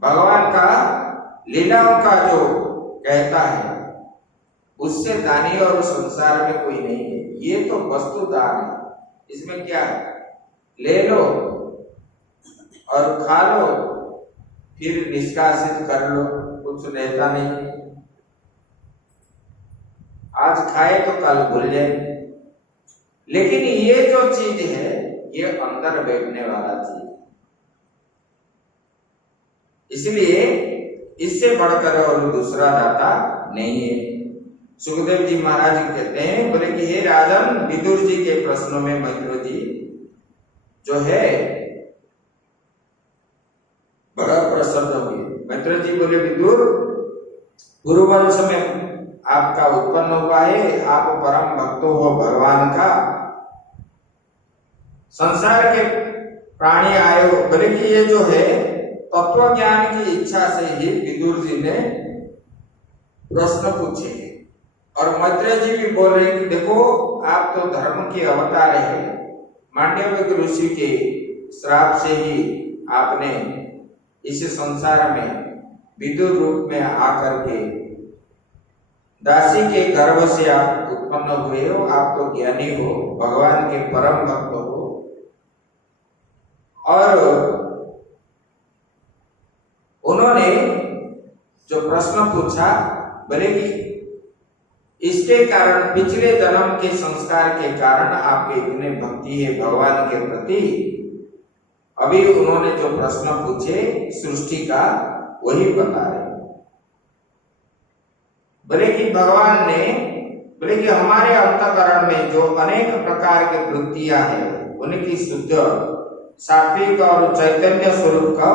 भगवान का लीलाओं का जो कहता है, उससे दानी और संसार में कोई नहीं है। ये तो वस्तु दान है, इसमें क्या है, ले लो और खा लो फिर निष्कासित कर लो, कुछ रहता नहीं। आज खाए तो कल भूल जाए। लेकिन ये जो चीज है ये अंदर बैठने वाला चीज, इसलिए इससे बढ़कर और दूसरा दाता नहीं है। सुखदेव जी महाराज कहते हैं, बोले कि हे राजन, विदुर जी के प्रश्नों में मैत्र जी जो है बड़ा प्रसन्न हुए। मैत्र जी बोले, विदुर, गुरुवंश में आपका उत्पन्न हुआ है, आप परम भक्त हो भगवान का, संसार के प्राणी आए हो। बोले कि ये जो है तत्व ज्ञान की इच्छा से ही विदुर जी ने प्रश्न पूछे। और मैत्रेय जी भी बोल रहे कि देखो आप तो धर्म के अवतार है, मांडव्य ऋषि के श्राप से ही आपने इस संसार में विदुर रूप में आकर के दासी के गर्भ से आप उत्पन्न हुए हो, आप तो ज्ञानी हो, भगवान के परम भक्त हो। और उन्होंने जो प्रश्न पूछा, बोले कि इसके कारण, पिछले जन्म के संस्कार के कारण आपके इतने भक्ति है भगवान के प्रति। अभी उन्होंने जो प्रश्न पूछे सृष्टि का वही बता रहे। बोले कि भगवान ने, बोले कि हमारे अंतःकरण में जो अनेक प्रकार की वृत्तियां हैं उनकी शुद्ध सात्विक और चैतन्य स्वरूप का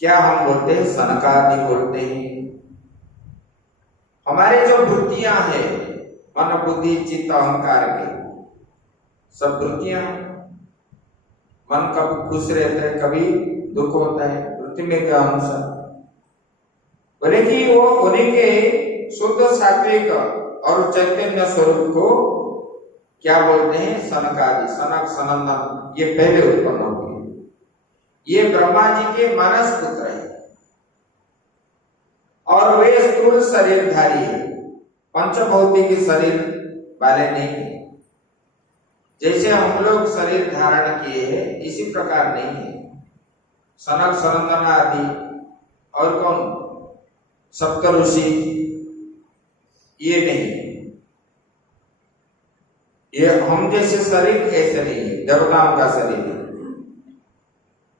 क्या हम बोलते हैं, सनकादि बोलते हैं। हमारे जो वृत्तियां हैं मन बुद्धि चित्त अहंकार के सब वृत्तियां, मन कभी खुश रहता है कभी दुख होता है, वृत्ति में क्या अनुसार। बोले कि वो उन्हीं के शुद्ध सात्विक और चैतन्य स्वरूप को क्या बोलते हैं, सनकादि, सनक सनंदन, ये पहले उत्पन्न हो गए। ये ब्रह्मा जी के मानस पुत्र है। और वे स्थूल शरीरधारी है, पंचभौतिक शरीर वाले नहीं है। जैसे हम लोग शरीर धारण किए हैं इसी प्रकार नहीं है। सनक सनंदन आदि और कौन सप्त ऋषि ये नहीं, ये हम जैसे शरीर ऐसे नहीं है, देवताओं का शरीर है।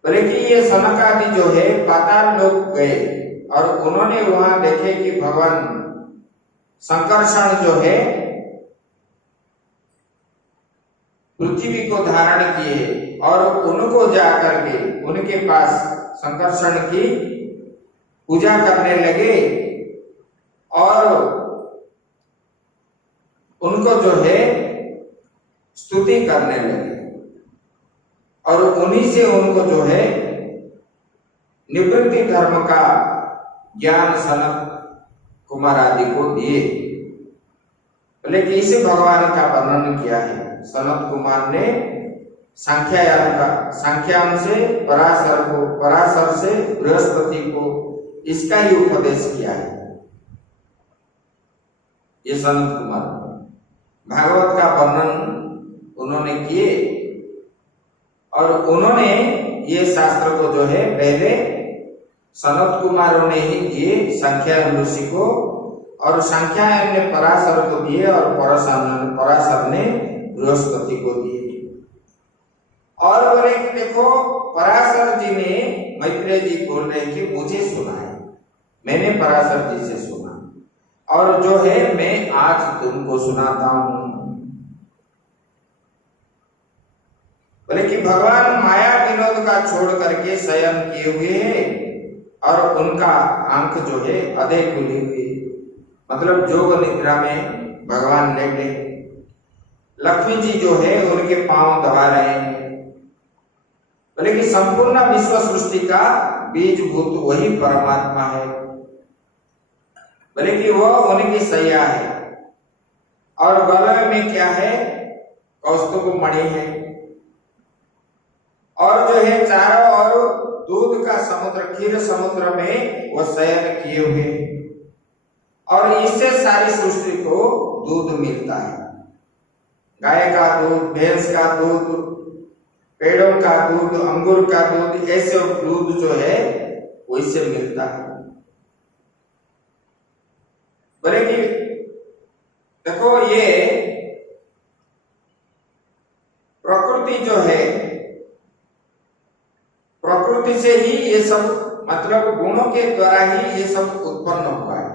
बल्कि ये सनक आदि जो है पाताल लोक गए और उन्होंने वहां देखे कि भगवान संकर्षण जो है पृथ्वी को धारण किए और उनको जाकर के उनके पास संकर्षण की पूजा करने लगे और उनको जो है स्तुति करने लगे और उन्हीं से उनको जो है निवृत्ति धर्म का ज्ञान सनत कुमार आदि को दिए। लेकिन इसे भगवान का वर्णन किया है। सनत कुमार ने सांख्यान से पराशर को, पराशर से बृहस्पति को इसका ही उपदेश किया है। ये सनत कुमार भागवत का वर्णन उन्होंने किए और उन्होंने ये शास्त्र को जो है पहले सनत कुमारों ने ही दिए सांख्यायन ऋषि को, और सांख्यायन ने पराशर को दिए और पराशर ने बृहस्पति को दिए। और बोले कि देखो पराशर जी ने, मैत्रेय जी बोल रहे हैं कि मुझे सुना है, मैंने पराशर जी से सुना और जो है मैं आज तुमको सुनाता हूं। बोले कि भगवान माया विनोद का छोड़ करके शयन किए हुए हैं और उनका आंख जो है अधे खुली हुई, मतलब जोग निद्रा में भगवान लेटे। लक्ष्मी जी जो है उनके पांव दबा रहे हैं। बोले कि संपूर्ण विश्व सृष्टि का बीजभूत वही परमात्मा है। बोले कि वह उनकी सैया है और गले में क्या है, कौस्तुभ मणि है और जो है चारों ओर दूध का समुद्र, क्षीर समुद्र में वो शयन किए हुए और इससे सारी सृष्टि को दूध मिलता है। गाय का दूध, भैंस का दूध, पेड़ों का दूध, अंगूर का दूध, ऐसे दूध जो है वो इससे मिलता है। बोले कि देखो ये प्रकृति जो है, प्रकृति से ही ये सब, मतलब गुणों के द्वारा ही ये सब उत्पन्न हुआ है।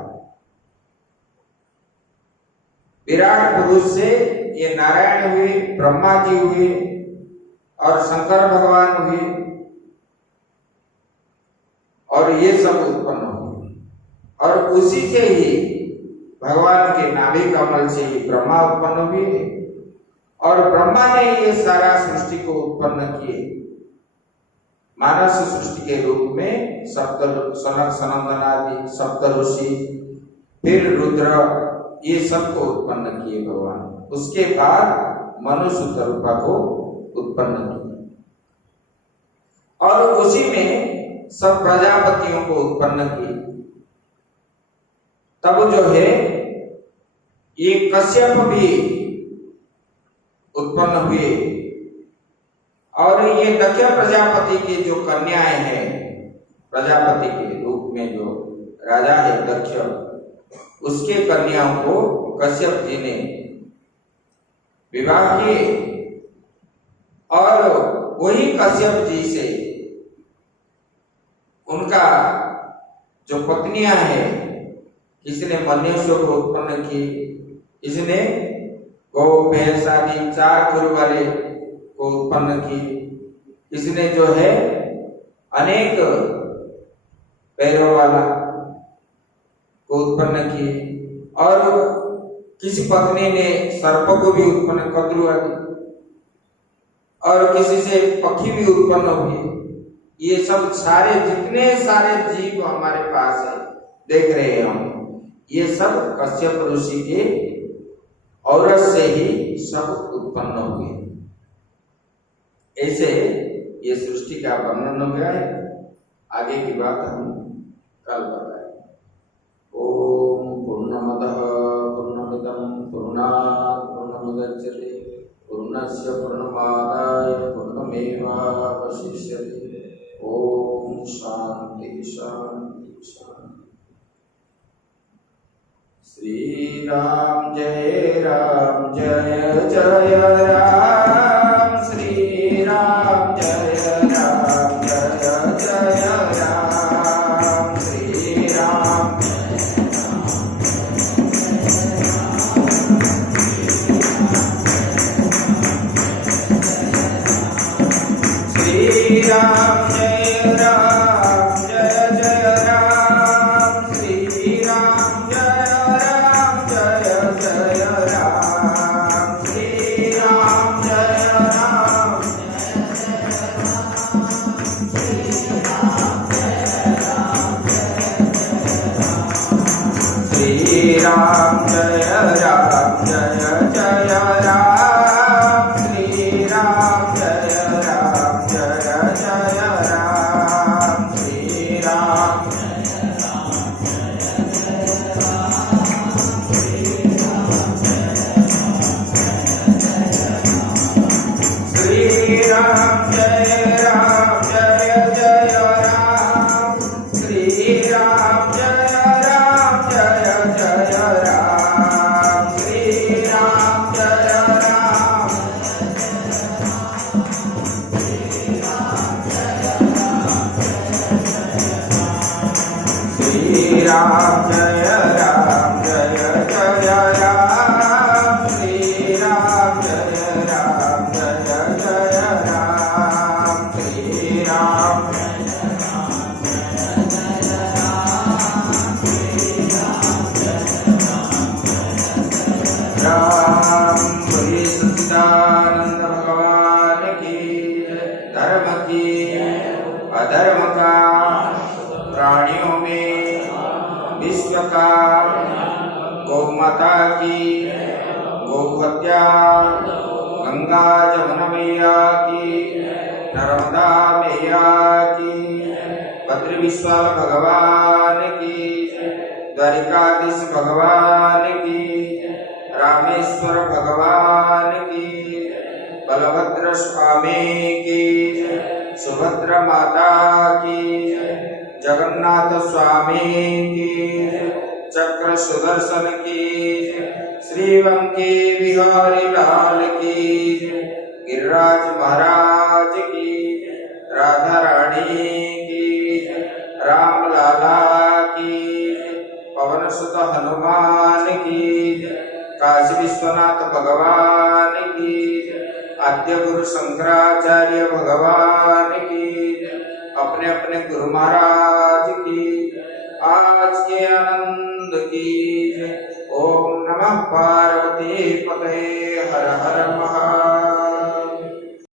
विराट पुरुष से ये नारायण हुए, ब्रह्मा जी हुए और शंकर भगवान हुए और ये सब उत्पन्न हुए और उसी से ही भगवान के नाभि कमल से ही ब्रह्मा उत्पन्न हुए और ब्रह्मा ने ये सारा सृष्टि को उत्पन्न किए मानस सृष्टि के रूप में। सनक सनंदन आदि सप्त ऋषि, फिर रुद्र, ये सबको उत्पन्न किए भगवान। उसके बाद मनुष्य रूपा को उत्पन्न किया और उसी में सब प्रजापतियों को उत्पन्न किए। तब जो है ये कश्यप भी उत्पन्न हुए और ये दक्ष प्रजापति की जो कन्याएं हैं, प्रजापति के रूप में जो राजा है दक्ष, उसके कन्याओं को कश्यप जी ने विवाह किए और वही कश्यप जी से उनका जो पत्नियां हैं, किसने मनुष्य को उत्पन्न की, इसने गौ भैंस आदि 4 खुर वाले को उत्पन्न की, इसने जो है अनेक पैरों वाला को उत्पन्न किए और किसी पत्नी ने सर्प को भी उत्पन्न, कद्रु आदि, और किसी से पक्षी भी उत्पन्न हुए। ये सब सारे जितने सारे जीव हमारे पास है, देख रहे हैं हम, ये सब कश्यप ऋषि के औरत से ही सब उत्पन्न हुए। ऐसे ये सृष्टि का वर्णन हो गया है। आगे की बात हम कल बताएंगे। ओम पूर्णमदः पूर्णमिदं पूर्णात् पूर्णमुदच्यते पूर्णस्य पूर्णमादाय पूर्णमेवावशिष्यते। ओम शांति शांति शांति। श्री राम जय जय राम, श्री राम जय जय राम, श्री राम श्री राम जय जय राम, श्री राम जय जय राम, श्री राम जय श्री राम जय जय राम, श्री राम जय जय राम, श्री राम श्री राम जय जय राम, श्री राम जय जय राम, श्री राम जय श्री राम जय जय राम, श्री राम जय जय राम, श्री राम राम बोलिए सच्चिदानंद भगवान की। धर्म की अधर्म का प्राणियों में विश्व का, गौ माता की गौ हत्या, गंगा जमुना मैया की, नर्मदा मैया की, बद्री विशाल भगवान की, द्वारिकाधीश भगवान की, रामेश्वर भगवान की, बलभद्र स्वामी की, सुभद्रा माता की, जगन्नाथ स्वामी की, चक्र सुदर्शन की, श्रीवंकी बिहारी लाल की, गिरिराज महाराज की, राधा रानी की, राम लाला की, पवन सुत हनुमान की, काशी विश्वनाथ भगवान की, आद्य गुरु शंकराचार्य भगवान की, अपने अपने गुरु महाराज की, आज के आनंद की। ओम नमः पार्वती पते हर